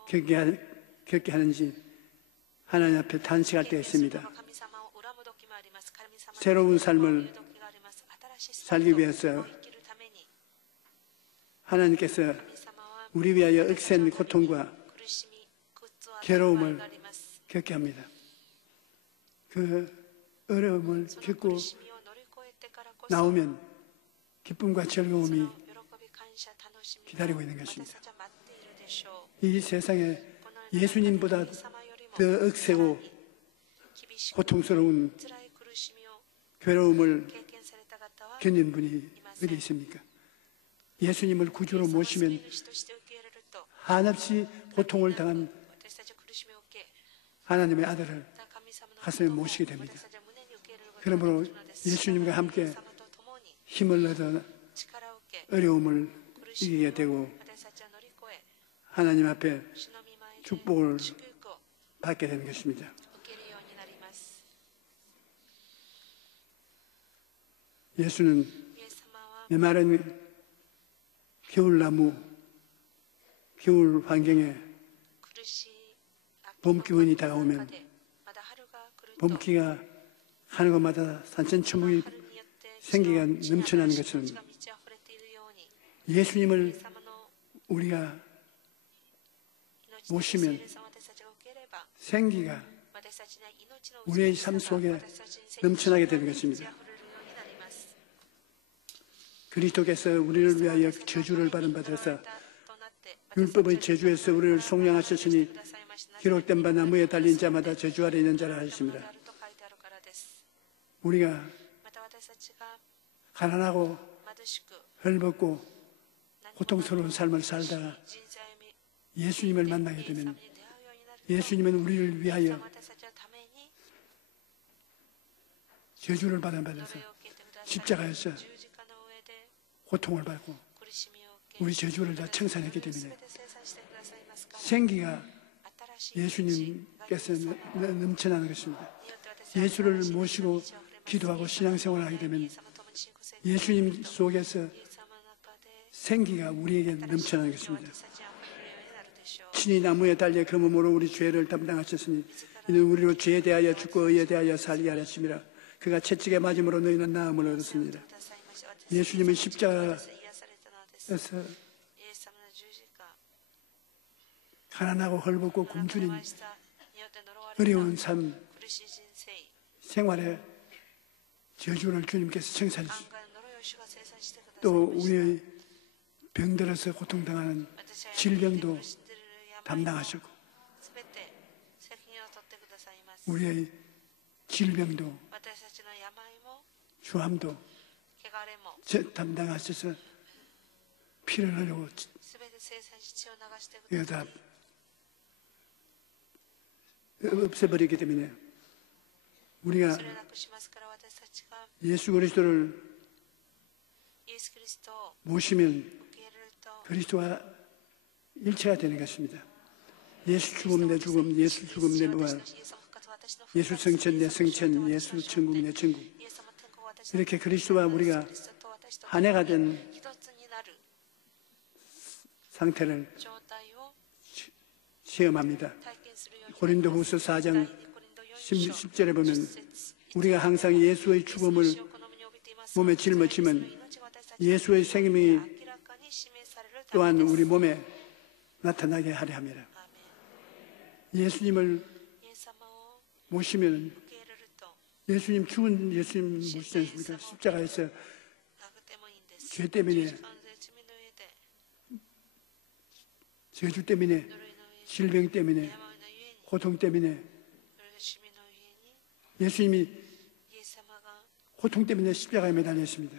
겪게 하는지 하나님 앞에 탄식할 때가 있습니다. 새로운 삶을 살기 위해서 하나님께서 우리 위하여 억센 고통과 괴로움을 겪게 합니다. 그 어려움을 겪고 나오면 기쁨과 즐거움이 기다리고 있는 것입니다. 이 세상에 예수님보다 더 억세고 고통스러운 괴로움을 겪는 분이 어디 있습니까? 예수님을 구주로 모시면 한없이 고통을 당한 하나님의 아들을 가슴에 모시게 됩니다. 그러므로 예수님과 함께 힘을 얻어 어려움을 이기게 되고 하나님 앞에 축복을 받게 되는 것입니다. 예수는 메마른 겨울나무, 겨울 환경에 봄 기운이 다가오면 봄기가 가는 곳마다 산천초목이 생기가 넘쳐나는 것처럼 예수님을 우리가 모시면 생기가 우리의 삶 속에 넘쳐나게 되는 것입니다. 그리스도께서 우리를 위하여 저주를 받은 바 되사 율법의 저주에서 우리를 속량하셨으니 기록된 바 나무에 달린 자마다 저주 아래 있는 자라 하십니다. 우리가 가난하고 헐벗고 고통스러운 삶을 살다가 예수님을 만나게 되면 예수님은 우리를 위하여 저주를 받은 바 되사 십자가에서 고통을 받고 우리 저주를 다 청산했기 때문에 생기가 예수님께서 넘쳐나는 것입니다. 예수를 모시고 기도하고 신앙생활을 하게 되면 예수님 속에서 생기가 우리에게 넘쳐나는 것입니다. 친히 나무에 달려 검음으로 우리 죄를 담당하셨으니 이는 우리로 죄에 대하여 죽고 의에 대하여 살게 하셨습니다. 그가 채찍에 맞음으로 너희는 나음을 얻었습니다. 예수님은 십자가에서 가난하고 헐벗고 굶주린 어려운 삶 생활에 저주를 주님께서 청산해 주시고 또 우리의 병들어서 고통당하는 질병도 담당하셨고 우리의 질병도 주함도 담당하셔서 피를 흘리고 이거 다 없애버리기 때문에 우리가 예수 그리스도를 모시면 그리스도와 일체가 되는 것입니다. 예수 죽음 내 죽음, 예수 죽음 내 부활, 예수 성천 내 성천, 예수 천국 내 천국. 이렇게 그리스도와 우리가 하나가 된 상태를 시험합니다. 고린도후서 4장 10절에 보면 우리가 항상 예수의 죽음을 몸에 짊어지면 예수의 생명이 또한 우리 몸에 나타나게 하려 합니다. 예수님을 모시면 예수님 죽은 예수님 모시지 않습니까? 십자가에서 죄 때문에 저주 때문에 질병 때문에 고통 때문에 예수님이 고통 때문에 십자가에 매달렸습니다.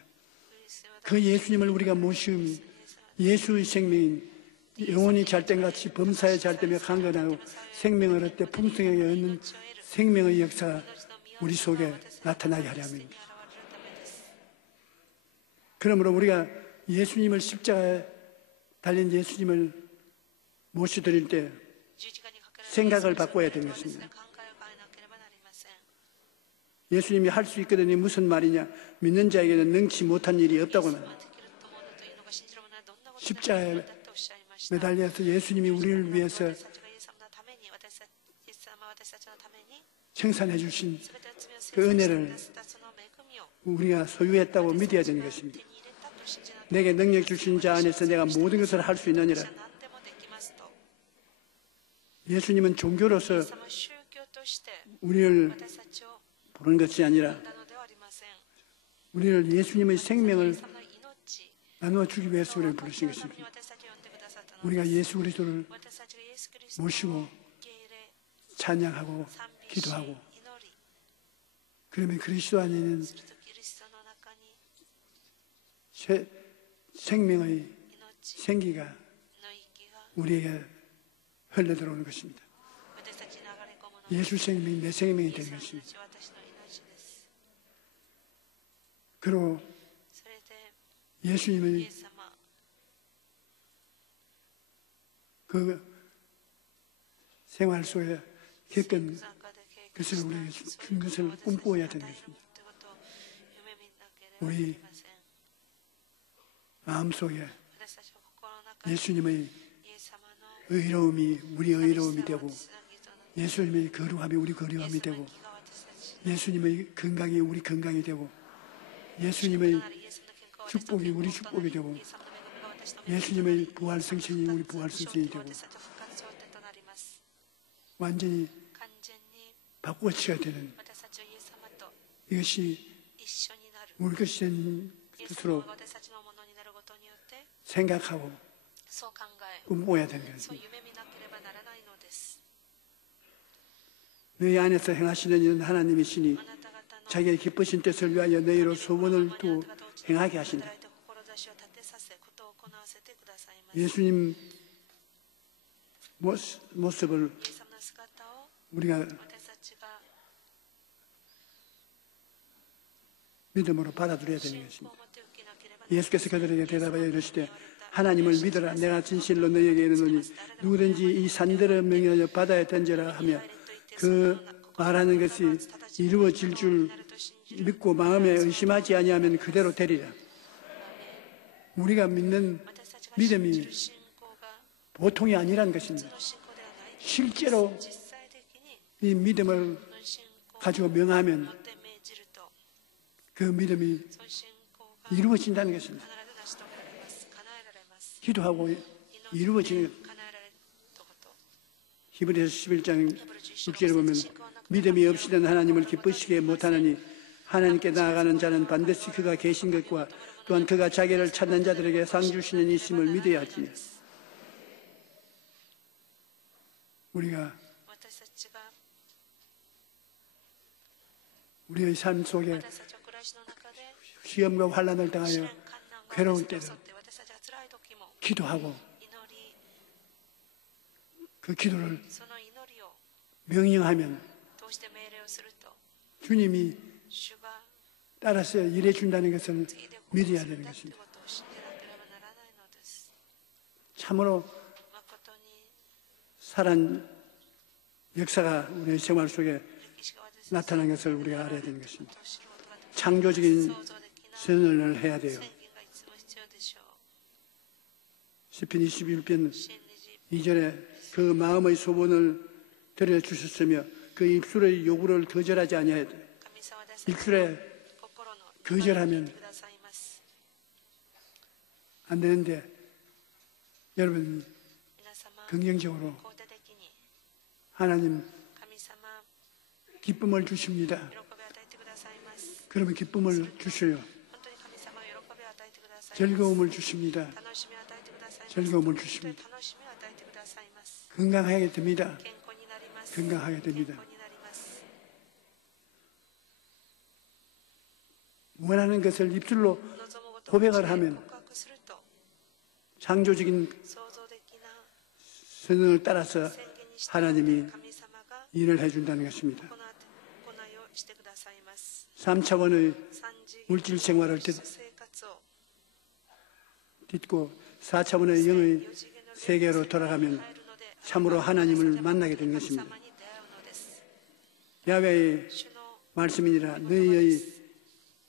그 예수님을 우리가 모시면 예수의 생명인 영혼이 잘된같이 범사에 잘되며 강건하고 생명을 얻되 풍성하게 얻는 생명의 역사가 우리 속에 나타나게 하려 합니다. 그러므로 우리가 예수님을 십자가에 달린 예수님을 모셔드릴 때 생각을 바꿔야 되는 것입니다. 예수님이 할 수 있거든요. 무슨 말이냐? 믿는 자에게는 능치 못한 일이 없다고 말합니다. 십자가에 매달려서 예수님이 우리를 위해서 청산해 주신 그 은혜를 우리가 소유했다고 믿어야 되는 것입니다. 내게 능력 주신 자 안에서 내가 모든 것을 할 수 있느니라. 예수님은 종교로서 우리를 부른 것이 아니라 우리를 예수님의 생명을 나누어 주기 위해서 우리를 부르신 것입니다. 우리가 예수 그리스도를 모시고 찬양하고 기도하고 그러면 그리스도 안에는 생명의 생기가 우리에게 흘러들어오는 것입니다. 예수 생명이 내 생명이 되는 것입니다. 그리고 예수님의 그 생활 속에 겪은 것을 우리에게 준 것을 꿈꾸어야 되는 것입니다. 우리 마음속에 예수님의 의로움이 우리 의로움이 되고 예수님의 거룩함이 우리 거룩함이 되고 예수님의 건강이 우리 건강이 되고 예수님의 축복이 우리 축복이 되고 예수님의 부활성신이 우리 부활성신이 되고 완전히 바꾸어져야 되는 이것이 우리 것이 된 것으로 생각하고 꿈꿔야 되는 것입니다. 너희 안에서 행하시는 이는 하나님의 신이 자기의 기쁘신 뜻을 위하여 너희로 소원을 두고 행하게 하신다. 예수님 모습을 우리가 믿음으로 받아들여야 되는 것입니다. 예수께서 그들에게 대답하여 이르시되 하나님을 믿어라. 내가 진실로 너희에게 이르노니 누구든지 이 산들을 명하여 바다에 던져라 하며 그 말하는 것이 이루어질 줄 믿고 마음에 의심하지 아니하면 그대로 되리라. 우리가 믿는 믿음이 보통이 아니라는 것입니다. 실제로 이 믿음을 가지고 명하면 그 믿음이 이루어진다는 것입니다. 기도하고 이루어지는 히브리서 11장 6절에 보면 믿음이 없이는 하나님을 기쁘시게 못하느니 하나님께 나아가는 자는 반드시 그가 계신 것과 또한 그가 자기를 찾는 자들에게 상 주시는 이심을 믿어야 하지. 우리가 우리의 삶 속에 시험과 환난을 당하여 괴로울 때도 기도하고 그 기도를 명령하면 주님이 따라서 일해 준다는 것을 믿어야 되는 것입니다. 참으로 살한 역사가 우리의 생활 속에 나타난 것을 우리가 알아야 되는 것입니다. 창조적인 선언을 해야 돼요. 시편 21편 2절에 그 마음의 소원을 들려주셨으며 그 입술의 요구를 거절하지 아니하였다. 입술에 거절하면 안 되는데 여러분 긍정적으로 하나님 기쁨을 주십니다. 그러면 기쁨을 주셔요. 즐거움을 주십니다. 즐거움을 주십니다. 건강하게 됩니다. 건강하게 됩니다. 원하는 것을 입술로 고백을 하면 창조적인 선언을 따라서 하나님이 일을 해준다는 것입니다. 3차원의 물질 생활을 딛고 4차원의 영의 세계로 돌아가면 참으로 하나님을 만나게 된 것입니다. 야훼의 말씀이니라 너희의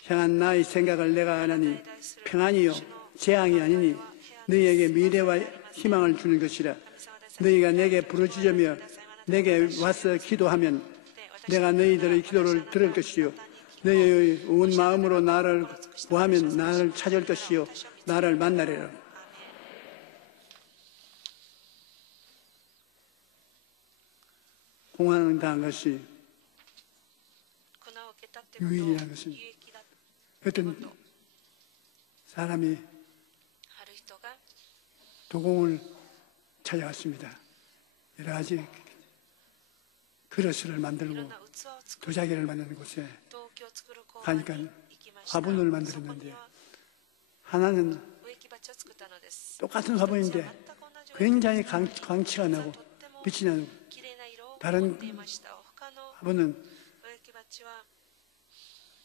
향한 나의 생각을 내가 아나니 평안이요 재앙이 아니니 너희에게 미래와 희망을 주는 것이라. 너희가 내게 부르짖으며 내게 와서 기도하면 내가 너희들의 기도를 들을 것이요 너희의 온 마음으로 나를 구하면 나를 찾을 것이요 나를 만나리라. 공황을 당한 것이 유익이라는 것입니다. 어떤 사람이 도공을 찾아갔습니다. 여러 가지 그릇을 만들고 도자기를 만드는 곳에 가니까 화분을 만들었는데 하나는 똑같은 화분인데 굉장히 광치가 나고 빛이 나고 다른 화분은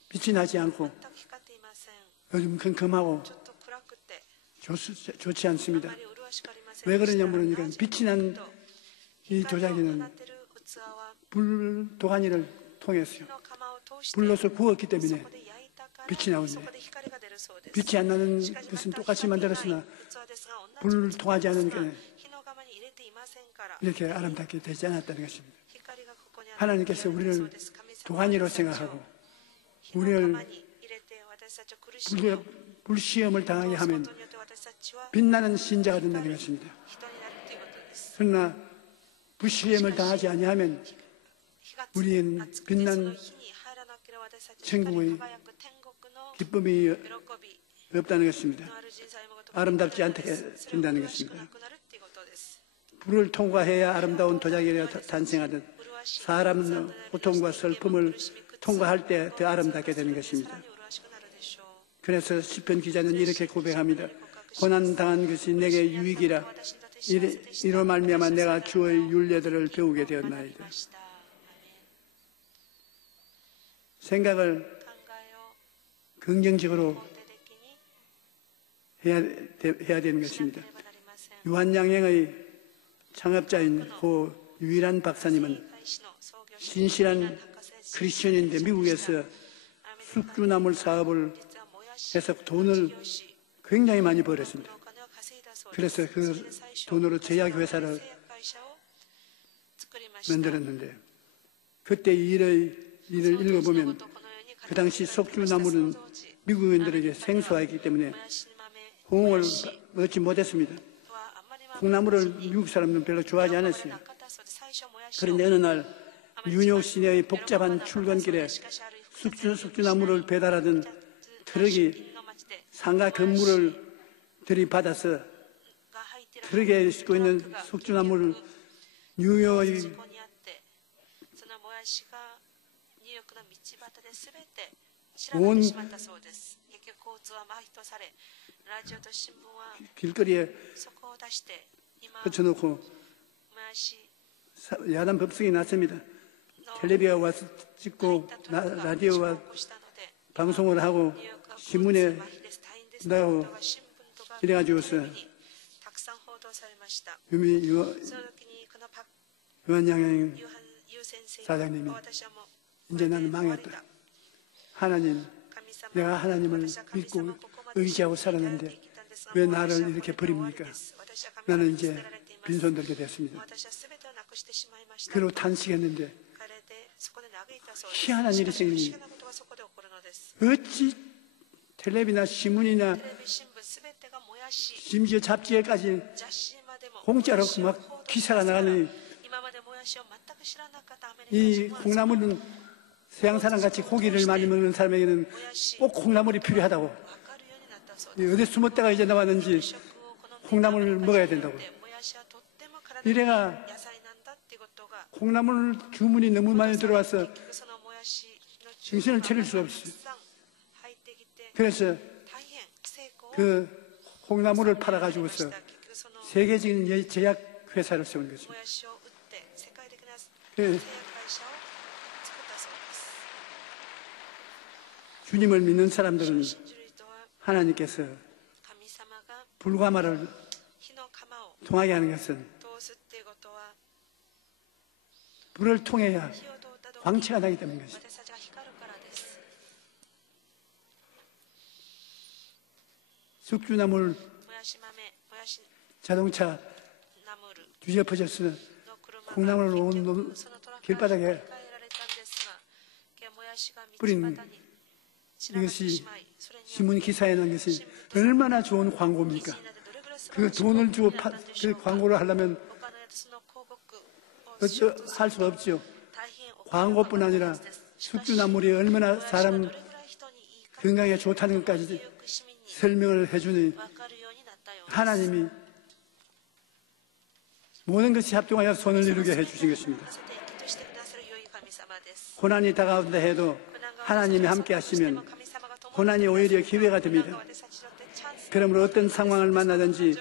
빛이 나지 않고 요즘 컴컴하고 좋지 않습니다. 왜 그러냐 물으니까 빛이 난 이 도자기는 불도가니를 통해서요. 불로서 구웠기 때문에 빛이 나오는데 빛이 안 나는 것은 똑같이 만들었으나 불을 통하지 않으니까 이렇게 아름답게 되지 않았다는 것입니다. 하나님께서 우리를 도가니로 생각하고 우리를 불시험을 당하게 하면 빛나는 신자가 된다는 것입니다. 그러나 불시험을 당하지 아니하면 우리는 빛난 천국의 기쁨이 없다는 것입니다. 아름답지 않게 된다는 것입니다. 불을 통과해야 아름다운 도자기가 탄생하듯 사람은 고통과 슬픔을 통과할 때 더 아름답게 되는 것입니다. 그래서 시편 기자는 이렇게 고백합니다. 고난당한 것이 내게 유익이라. 이로 말미암아 내가 주의 율례들을 배우게 되었나이다. 생각을 긍정적으로 해야 되는 것입니다. 유한양행의 창업자인 고 유일한 박사님은 신실한 크리스천인데 미국에서 숙주나물 사업을 해서 돈을 굉장히 많이 벌었습니다. 그래서 그 돈으로 제약회사를 만들었는데 그때 일을 읽어보면 그 당시 석주나물은 미국인들에게 생소하기 때문에 호응을 얻지 못했습니다. 콩나물을 미국 사람들은 별로 좋아하지 않았어요. 그런데 어느 날 뉴욕 시내의 복잡한 출근길에 숙주나물을 배달하던 트럭이 상가 건물을 들이받아서 트럭에 싣고 있는 숙주나물을 뉴욕의 온 길거리에 붙여놓고 야단 법석이 났습니다. 텔레비가 와서 찍고 라디오와 방송을 하고 신문에 나오고 이래가지고서 유한양행 사장님이 이제 나는 망했다. 하나님, 내가 하나님을 믿고 의지하고 살았는데 왜 나를 이렇게 버립니까? 나는 이제 빈손 들게 됐습니다. 그리고 탄식했는데 희한한 일이 생깁니다. 어찌 텔레비나 신문이나 심지어 잡지에까지 공짜로 막 기사가 나가니 이 콩나물은 서양 사람같이 고기를 많이 먹는 사람에게는 꼭 콩나물이 필요하다고. 어디 숨었다가 이제 나왔는지 콩나물을 먹어야 된다고. 이래가 콩나물 주문이 너무 많이 들어와서 정신을 차릴 수가 없어요. 그래서 그 콩나물을 팔아가지고서 세계적인 제약회사를 세운 것입니다. 주님을 믿는 사람들은 하나님께서 불가마를 통하게 하는 것은 불을 통해야 광채가 나기 때문인 것입니다. 숙주나물 자동차 뒤집어져서 콩나물을 온 길바닥에 뿌린 이것이 신문 기사에 나온 것이 얼마나 좋은 광고입니까? 그 돈을 주고 그 광고를 하려면 할 수가 없죠. 광고뿐 아니라 숙주나물이 얼마나 사람 건강에 좋다는 것까지 설명을 해주니 하나님이 모든 것이 합동하여 손을 이루게 해주신 것입니다. 고난이 다가온다 해도 하나님이 함께 하시면 고난이 오히려 기회가 됩니다. 그러므로 어떤 상황을 만나든지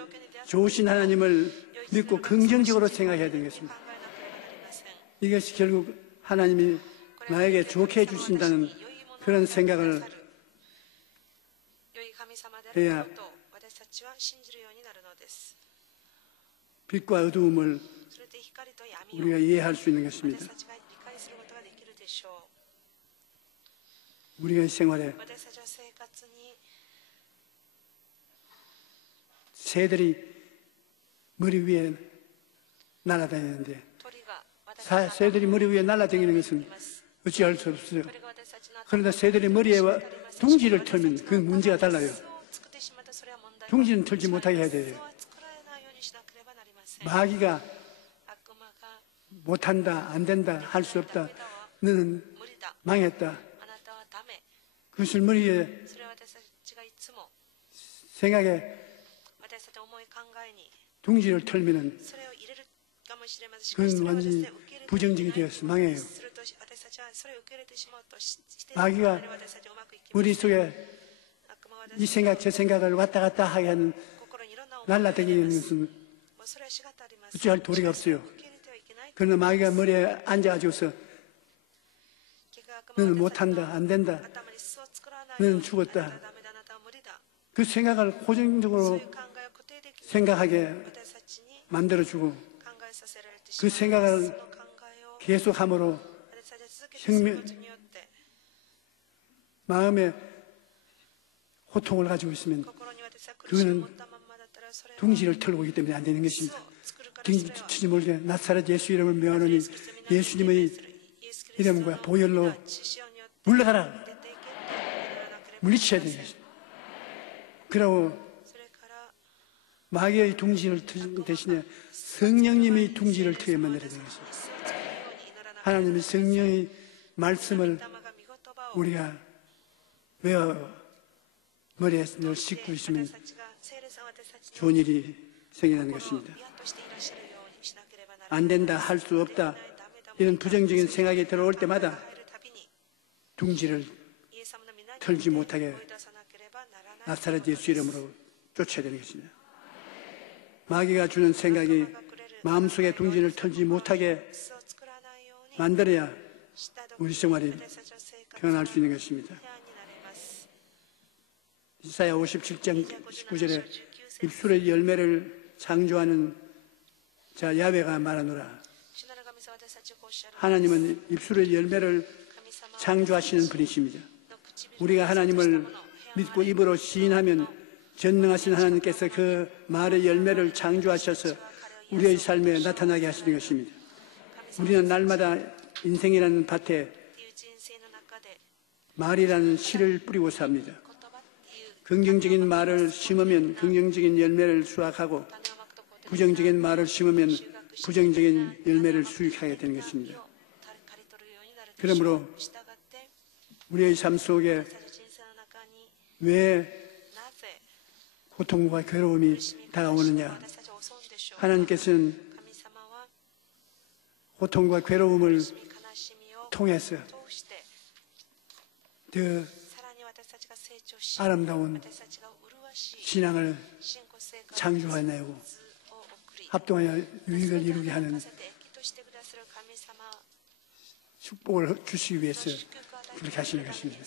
좋으신 하나님을 믿고 긍정적으로 생각해야 되는 것입니다. 이것이 결국 하나님이 나에게 좋게 해주신다는 그런 생각을 해야 빛과 어두움을 それで光と闇を 우리가 이해할 수 있는 私 것입니다. たちが理解することができるでしょ 우리가 생활에 う。私たちは生活に 새들이 머리 위에 날아다니는데 鳥が私たちの 새들이 머리 위에 날아다니는 것은 어찌할 수 없어요. 그러나 새들이 머리에 둥지를 틀면 그 문제가 달라요. 둥지는 틀지 못하게 해야 돼요. 마귀가 못한다, 안 된다, 할 수 없다, 너는 망했다. 그것을 머리에 생각에 둥지를 틀면은 그건 완전히 부정적이 되어서 망해요. 마귀가 머릿속에 이 생각 저 생각을 왔다 갔다 하게 하는 날라다니는 것은 어찌할 도리가 없어요. 그러나 마귀가 머리에 앉아가지고서 너는 못한다, 안 된다, 너는 죽었다. 그 생각을 고정적으로 생각하게 만들어주고 그 생각을 계속함으로 마음에 고통을 가지고 있으면 그거는 둥지를 틀고 있기 때문에 안 되는 것입니다. 둥지 치지 모르게 나사렛 예수 이름을 명하노니 예수님의 이름과 보혈로 물러가라. 물리쳐야 되는 것입니다. 그러고 마귀의 둥지를 트는 대신에 성령님의 둥지를 트게 만들어야 되는 것입니다. 하나님의 성령의 말씀을 우리가 외워 머리에 늘 싣고 있으면 좋은 일이 생기는 것입니다. 안 된다, 할 수 없다, 이런 부정적인 생각이 들어올 때마다 둥지를 털지 못하게 나사렛 예수 이름으로 쫓아야 되는 것입니다. 마귀가 주는 생각이 마음속에 둥지를 털지 못하게 만들어야 우리 생활이 변할 수 있는 것입니다. 이사야 57장 19절에 입술의 열매를 창조하는 자 야훼가 말하노라. 하나님은 입술의 열매를 창조하시는 분이십니다. 우리가 하나님을 믿고 입으로 시인하면 전능하신 하나님께서 그 말의 열매를 창조하셔서 우리의 삶에 나타나게 하시는 것입니다. 우리는 날마다 인생이라는 밭에 말이라는 씨를 뿌리고 삽니다. 긍정적인 말을 심으면 긍정적인 열매를 수확하고 부정적인 말을 심으면 부정적인 열매를 수확하게 되는 것입니다. 그러므로 우리의 삶 속에 왜 고통과 괴로움이 다가오느냐? 하나님께서는 고통과 괴로움을 통해서 더 아름다운 신앙을 창조해내고 합동하여 유익을 이루게 하는 축복을 주시기 위해서 그렇게 하시는 것입니다.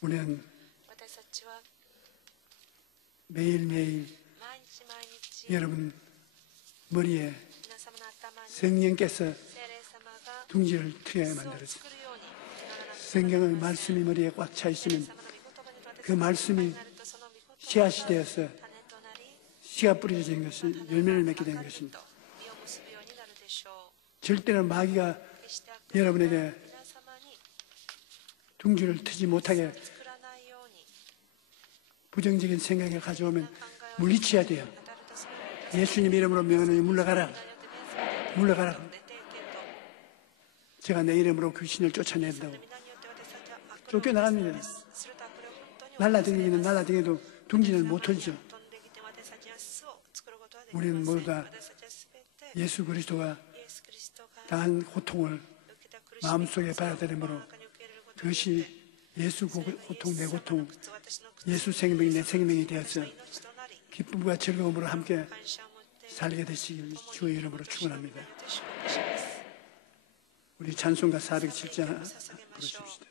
우리는 매일매일 여러분 머리에 성령께서 둥지를 트게 만들어서 성경의 말씀이 머리에 꽉 차 있으면 그 말씀이 씨앗이 되어서 씨가 뿌려진 것이 열매를 맺게 되는 것입니다. 절대로 마귀가 여러분에게 둥지를 트지 못하게 부정적인 생각을 가져오면 물리쳐야 돼요. 예수님 이름으로 명하노니 물러가라. 물러가라. 제가 내 이름으로 귀신을 쫓아낸다고 쫓겨나갑니다. 날라다니기는 날라다니도 둥지는 못 털죠. 우리는 모두 다 예수 그리스도가 당한 고통을 마음속에 받아들임으로 그것이 예수 고통 내 고통, 예수 생명이 내 생명이 되어서 기쁨과 즐거움으로 함께 살게 되시길 주의 이름으로 축원합니다. 우리 찬송가 407장 부르십시다.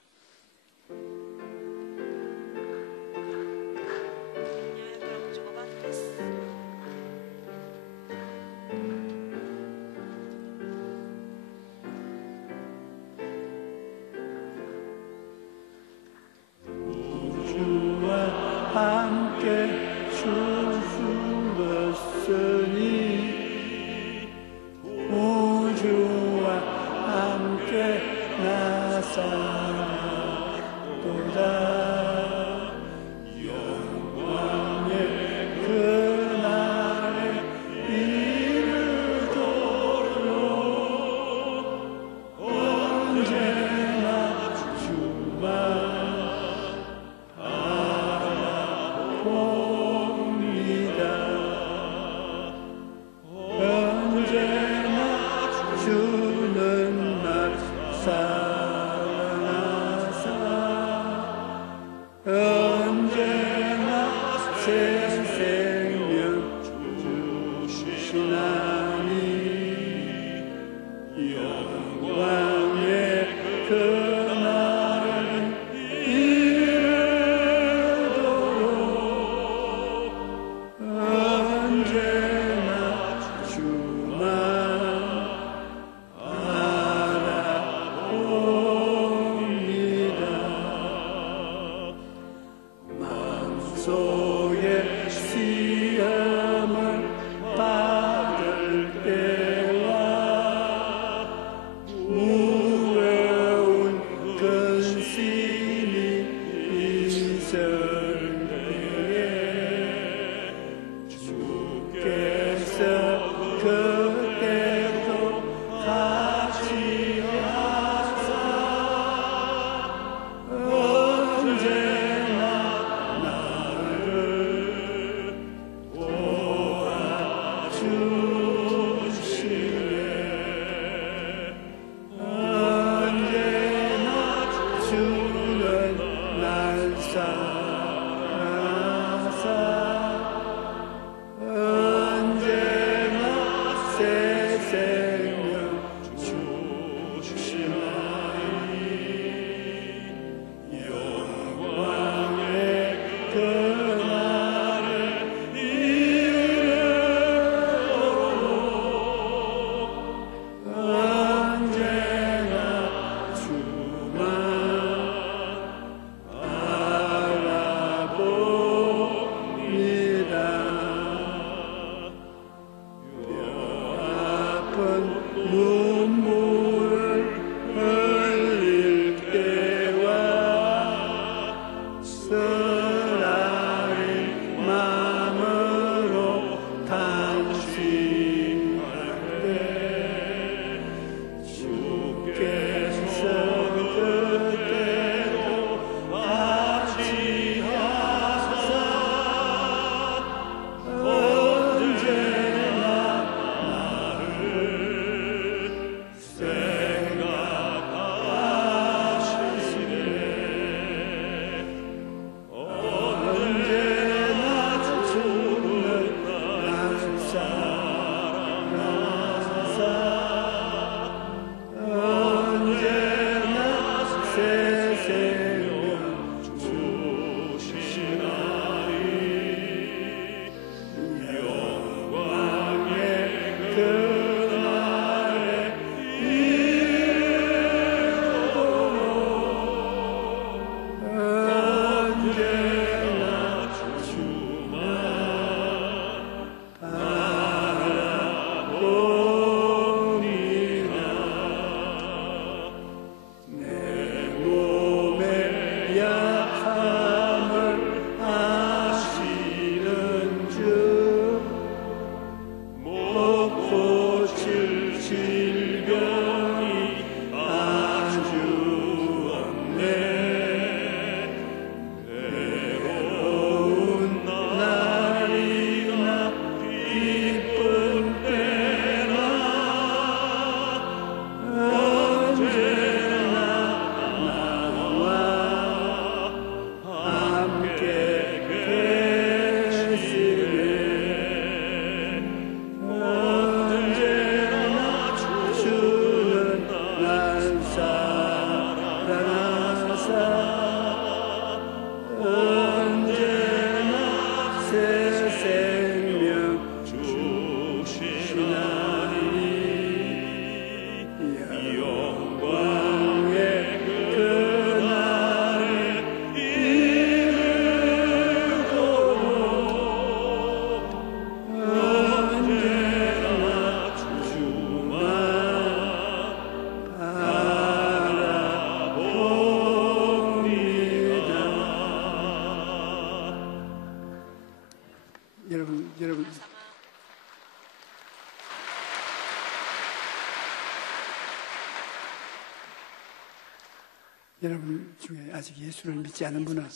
여러분 중에 아직 예수를 믿지 않은 분은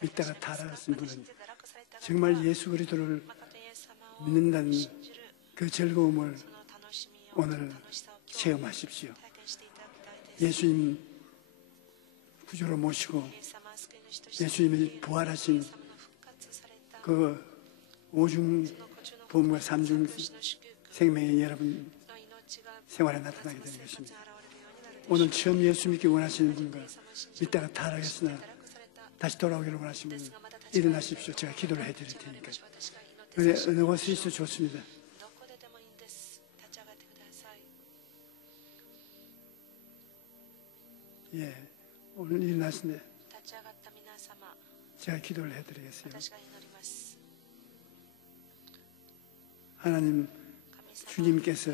믿다가 타락하신 분은 정말 예수 그리스도를 믿는다는 그 즐거움을 오늘 체험하십시오. 예수님 구주로 모시고 예수님이 부활하신 그 오중 보험과 삼중 생명이 여러분 생활에 나타나게 되는 것입니다. 오늘 처음 예수 믿기 원하시는 분과 믿다가 타락했으나 다시 돌아오기를 원하시는 분 일어나십시오. 제가 기도를 해드릴 테니까. 어느 곳에 있어 좋습니다. 예, 오늘 일어나신데 제가 기도를 해드리겠어요. 하나님, 주님께서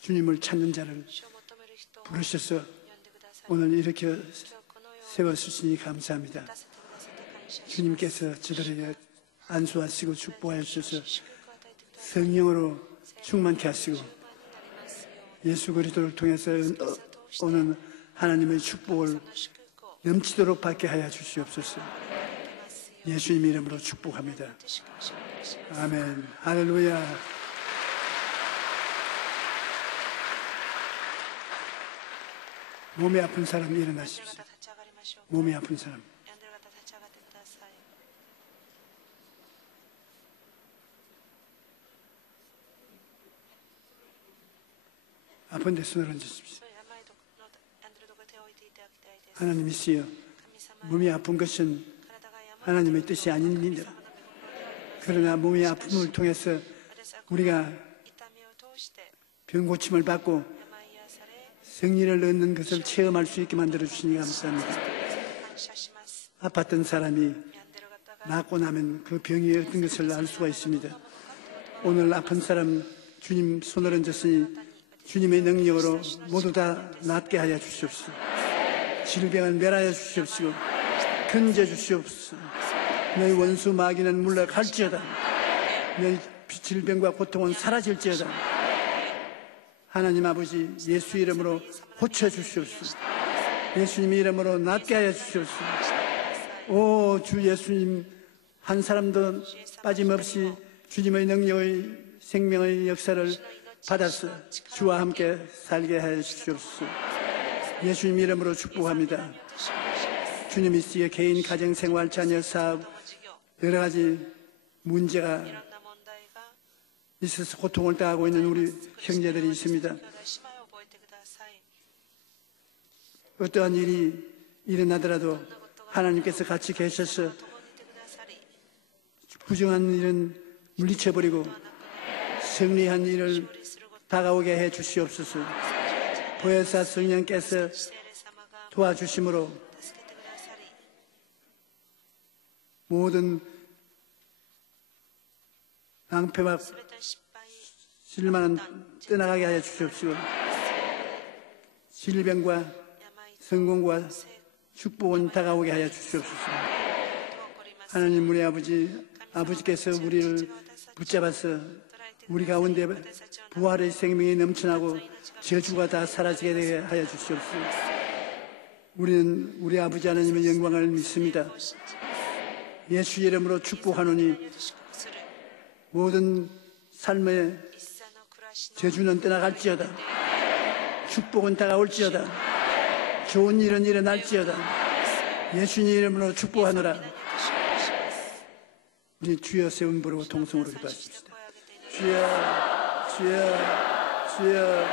주님을 찾는 자를 부르셔서 오늘 이렇게 세워주시니 감사합니다. 주님께서 저들에게 안수하시고 축복하여 주셔서 성령으로 충만케 하시고 예수 그리스도를 통해서 오는 하나님의 축복을 넘치도록 받게 하여 주시옵소서. 예수님 이름으로 축복합니다. 아멘. 할렐루야. 몸이 아픈 사람 일어나십시오. 몸이 아픈 사람. 아픈 데 손을 얹으십시오. 하나님이시여, 몸이 아픈 것은 하나님의 뜻이 아닙니다. 그러나 몸의 아픔을 통해서 우리가 병 고침을 받고 승리를 얻는 것을 체험할 수 있게 만들어 주시니 감사합니다. 아팠던 사람이 낫고 나면 그 병이 어떤 것을 알 수가 있습니다. 오늘 아픈 사람 주님 손을 얹었으니 주님의 능력으로 모두 다 낫게 하여 주시옵소서. 질병을 멸하여 주시옵시고 건져 주시옵소서. 너희 원수 마귀는 물러갈지어다. 너희 질병과 고통은 사라질지어다. 하나님 아버지, 예수 이름으로 고쳐주시옵소서. 예수님 이름으로 낫게 하여 주시옵소서. 오, 주 예수님, 한 사람도 빠짐없이 주님의 능력의 생명의 역사를 받아서 주와 함께 살게 하여 주시옵소서. 예수님 이름으로 축복합니다. 주님 있으에 개인, 가정, 생활, 자녀, 사업, 여러 가지 문제가 있어서 고통을 당하고 있는 우리 형제들이 있습니다. 어떠한 일이 일어나더라도 하나님께서 같이 계셔서 부정한 일은 물리쳐버리고 승리한 일을 다가오게 해 주시옵소서. 보혜사 성령께서 도와주심으로 모든 낭패와 실망은 떠나가게 하여 주시옵시고 질병과 성공과 축복은 다가오게 하여 주시옵소서. 하나님, 우리 아버지께서 우리를 붙잡아서 우리 가운데 부활의 생명이 넘쳐나고 저주가 다 사라지게 되게 하여 주시옵소서. 우리는 우리 아버지 하나님의 영광을 믿습니다. 예수 이름으로 축복하노니 모든 삶의 저주는 떠나갈지어다. 축복은 다가올지어다. 좋은 일은 일어날지어다. 예수님 이름으로 축복하노라. 우리 주여 세운 부르고 통성으로 기도하십시다. 주여, 주여, 주여.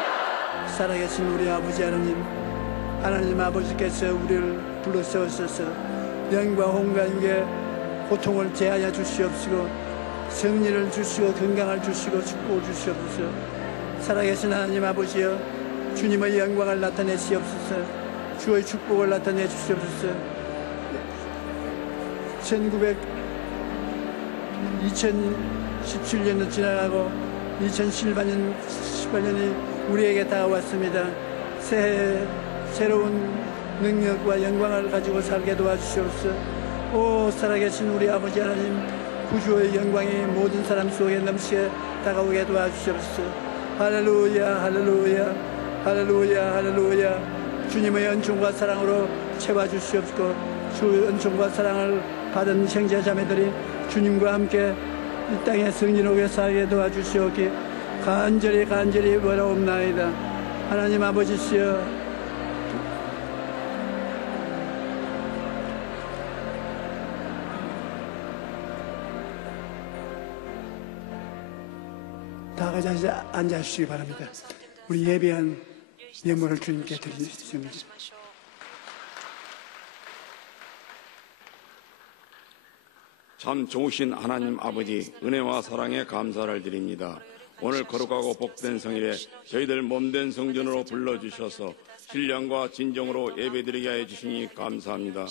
살아계신 우리 아버지 하나님, 하나님 아버지께서 우리를 불러세우셔서 영과 혼과 육의 고통을 제하여 주시옵시고 승리를 주시고 건강을 주시고 축복을 주시옵소서. 살아계신 하나님 아버지여, 주님의 영광을 나타내시옵소서. 주의 축복을 나타내 주시옵소서. 2017년도 지나가고 2018년이 우리에게 다가왔습니다. 새해 새로운 능력과 영광을 가지고 살게 도와주시옵소서. 오, 살아계신 우리 아버지 하나님, 구주의 영광이 모든 사람 속에 넘치게 다가오게 도와주시옵소서. 할렐루야, 할렐루야, 할렐루야, 할렐루야. 주님의 은총과 사랑으로 채워주시옵시고 주의 은총과 사랑을 받은 형제 자매들이 주님과 함께 이 땅에 승리롭게 살게 도와주시옵기 간절히 원하옵나이다. 하나님 아버지시여, 다 같이 앉아주시기 바랍니다. 우리 예배한 예물을 주님께 드리겠습니다. 참 좋으신 하나님 아버지, 은혜와 사랑에 감사를 드립니다. 오늘 거룩하고 복된 성일에 저희들 몸된 성전으로 불러주셔서 신령과 진정으로 예배드리게 해 주시니 감사합니다.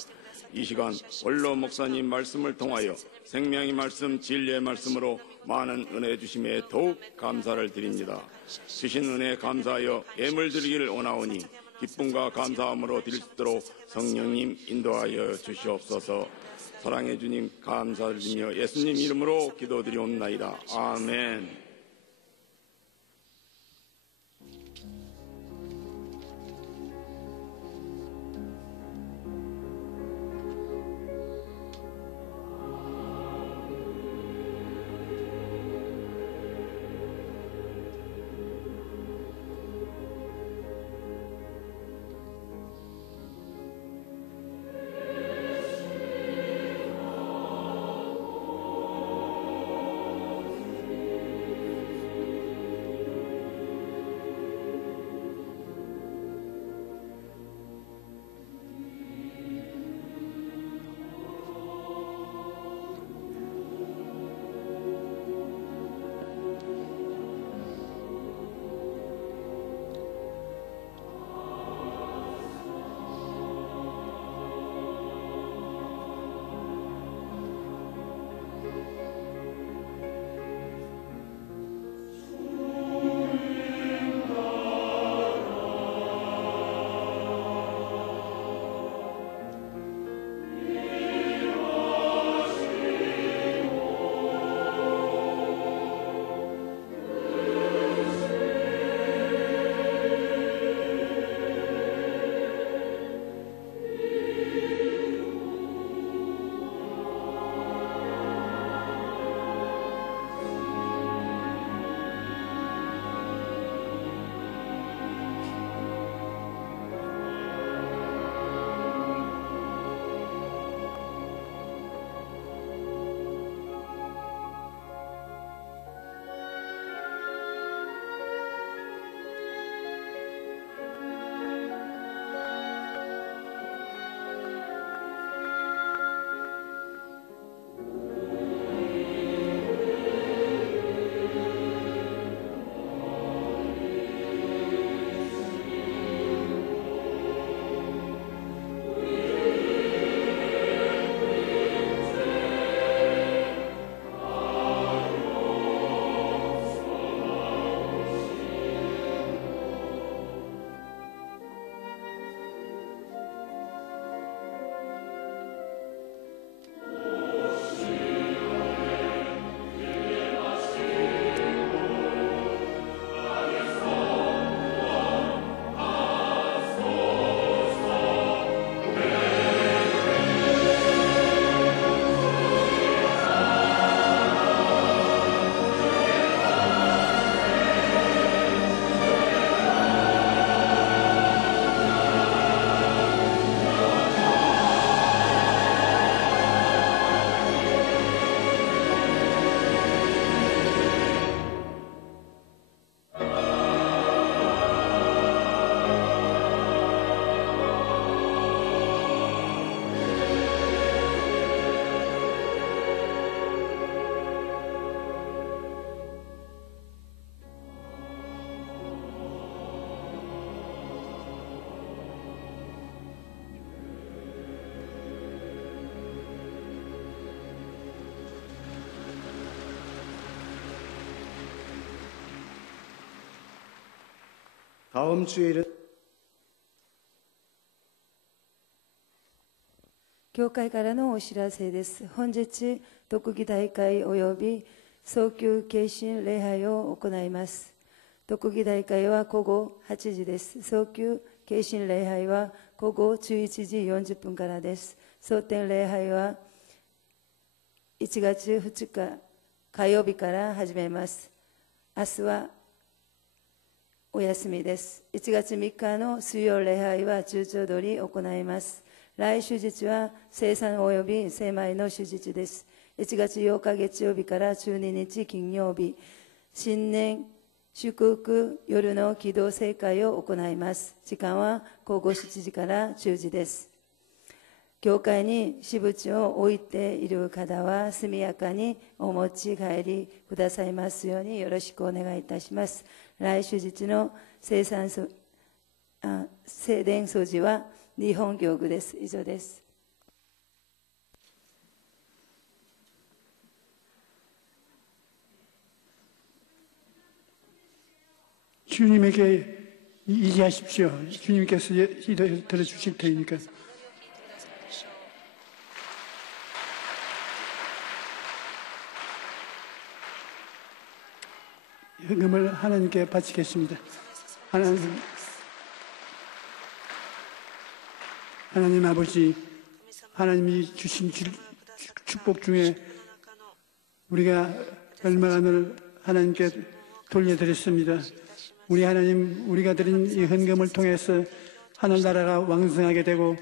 이 시간 원로 목사님 말씀을 통하여 생명의 말씀, 진리의 말씀으로 많은 은혜 주심에 더욱 감사를 드립니다. 주신 은혜에 감사하여 예물 드리기를 원하오니 기쁨과 감사함으로 드릴 수 있도록 성령님 인도하여 주시옵소서. 사랑해 주님 감사드리며 예수님 이름으로 기도드리옵나이다. 아멘. 다음 주일은 教会からのお知らせです。本日、特技大会及び早急敬神礼拝を行います。特技大会は午後8時です。早急敬神礼拝は午後11時40分からです。蒼天礼拝は1月2日火曜日から始めます。明日はお休みです。1月3日の水曜礼拝は通常通り行います。来週日は生産及び精米の主日です。1月8日月曜日から12日金曜日、新年祝福夜の祈祷聖会を行います。時間は午後7時から10時です。教会に私物を置いている方は速やかにお持ち帰りくださいますようによろしくお願いいたします。来週日の聖殿掃除は日本教具です。以上です。 주님에게 의지하십시오. 주님께서 들어주실 테니까. 헌금을 하나님께 바치겠습니다. 하나님 아버지, 하나님이 주신 축복 중에 우리가 얼마간을 하나님께 돌려드렸습니다. 우리 하나님, 우리가 드린 이 헌금을 통해서 하늘나라가 왕성하게 되고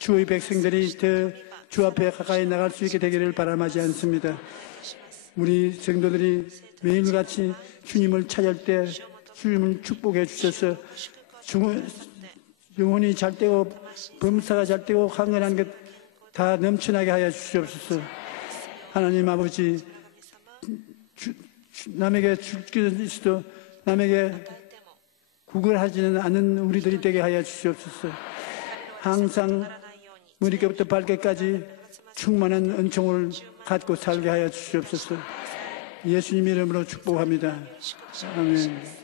주의 백성들이 더 주 앞에 가까이 나갈 수 있게 되기를 바람하지 않습니다. 우리 성도들이 매일같이 주님을 찾을 때 주님을 축복해 주셔서 영혼이 잘 되고 범사가 잘 되고 강건한 것 다 넘쳐나게 하여 주시옵소서. 하나님 아버지, 남에게 줄 것이 있어도 남에게 구걸하지는 않는 우리들이 되게 하여 주시옵소서. 항상 머리끝부터 발끝까지 충만한 은총을 갖고 살게 하여 주시옵소서. 예수님 이름으로 축복합니다. 아멘.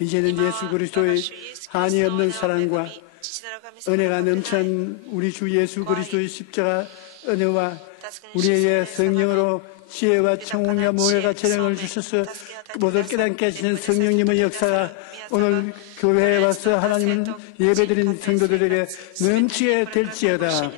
이제는 예수 그리스도의 한이 없는 사랑과 은혜가 넘치는 우리 주 예수 그리스도의 십자가 은혜와 우리에게 성령으로 지혜와 청혼과 모해가 재량을 주셔서 모두 깨닫게 하시는 성령님의 역사가 오늘 교회에 와서 하나님을 예배드린 성도들에게 넘치게 될지어다.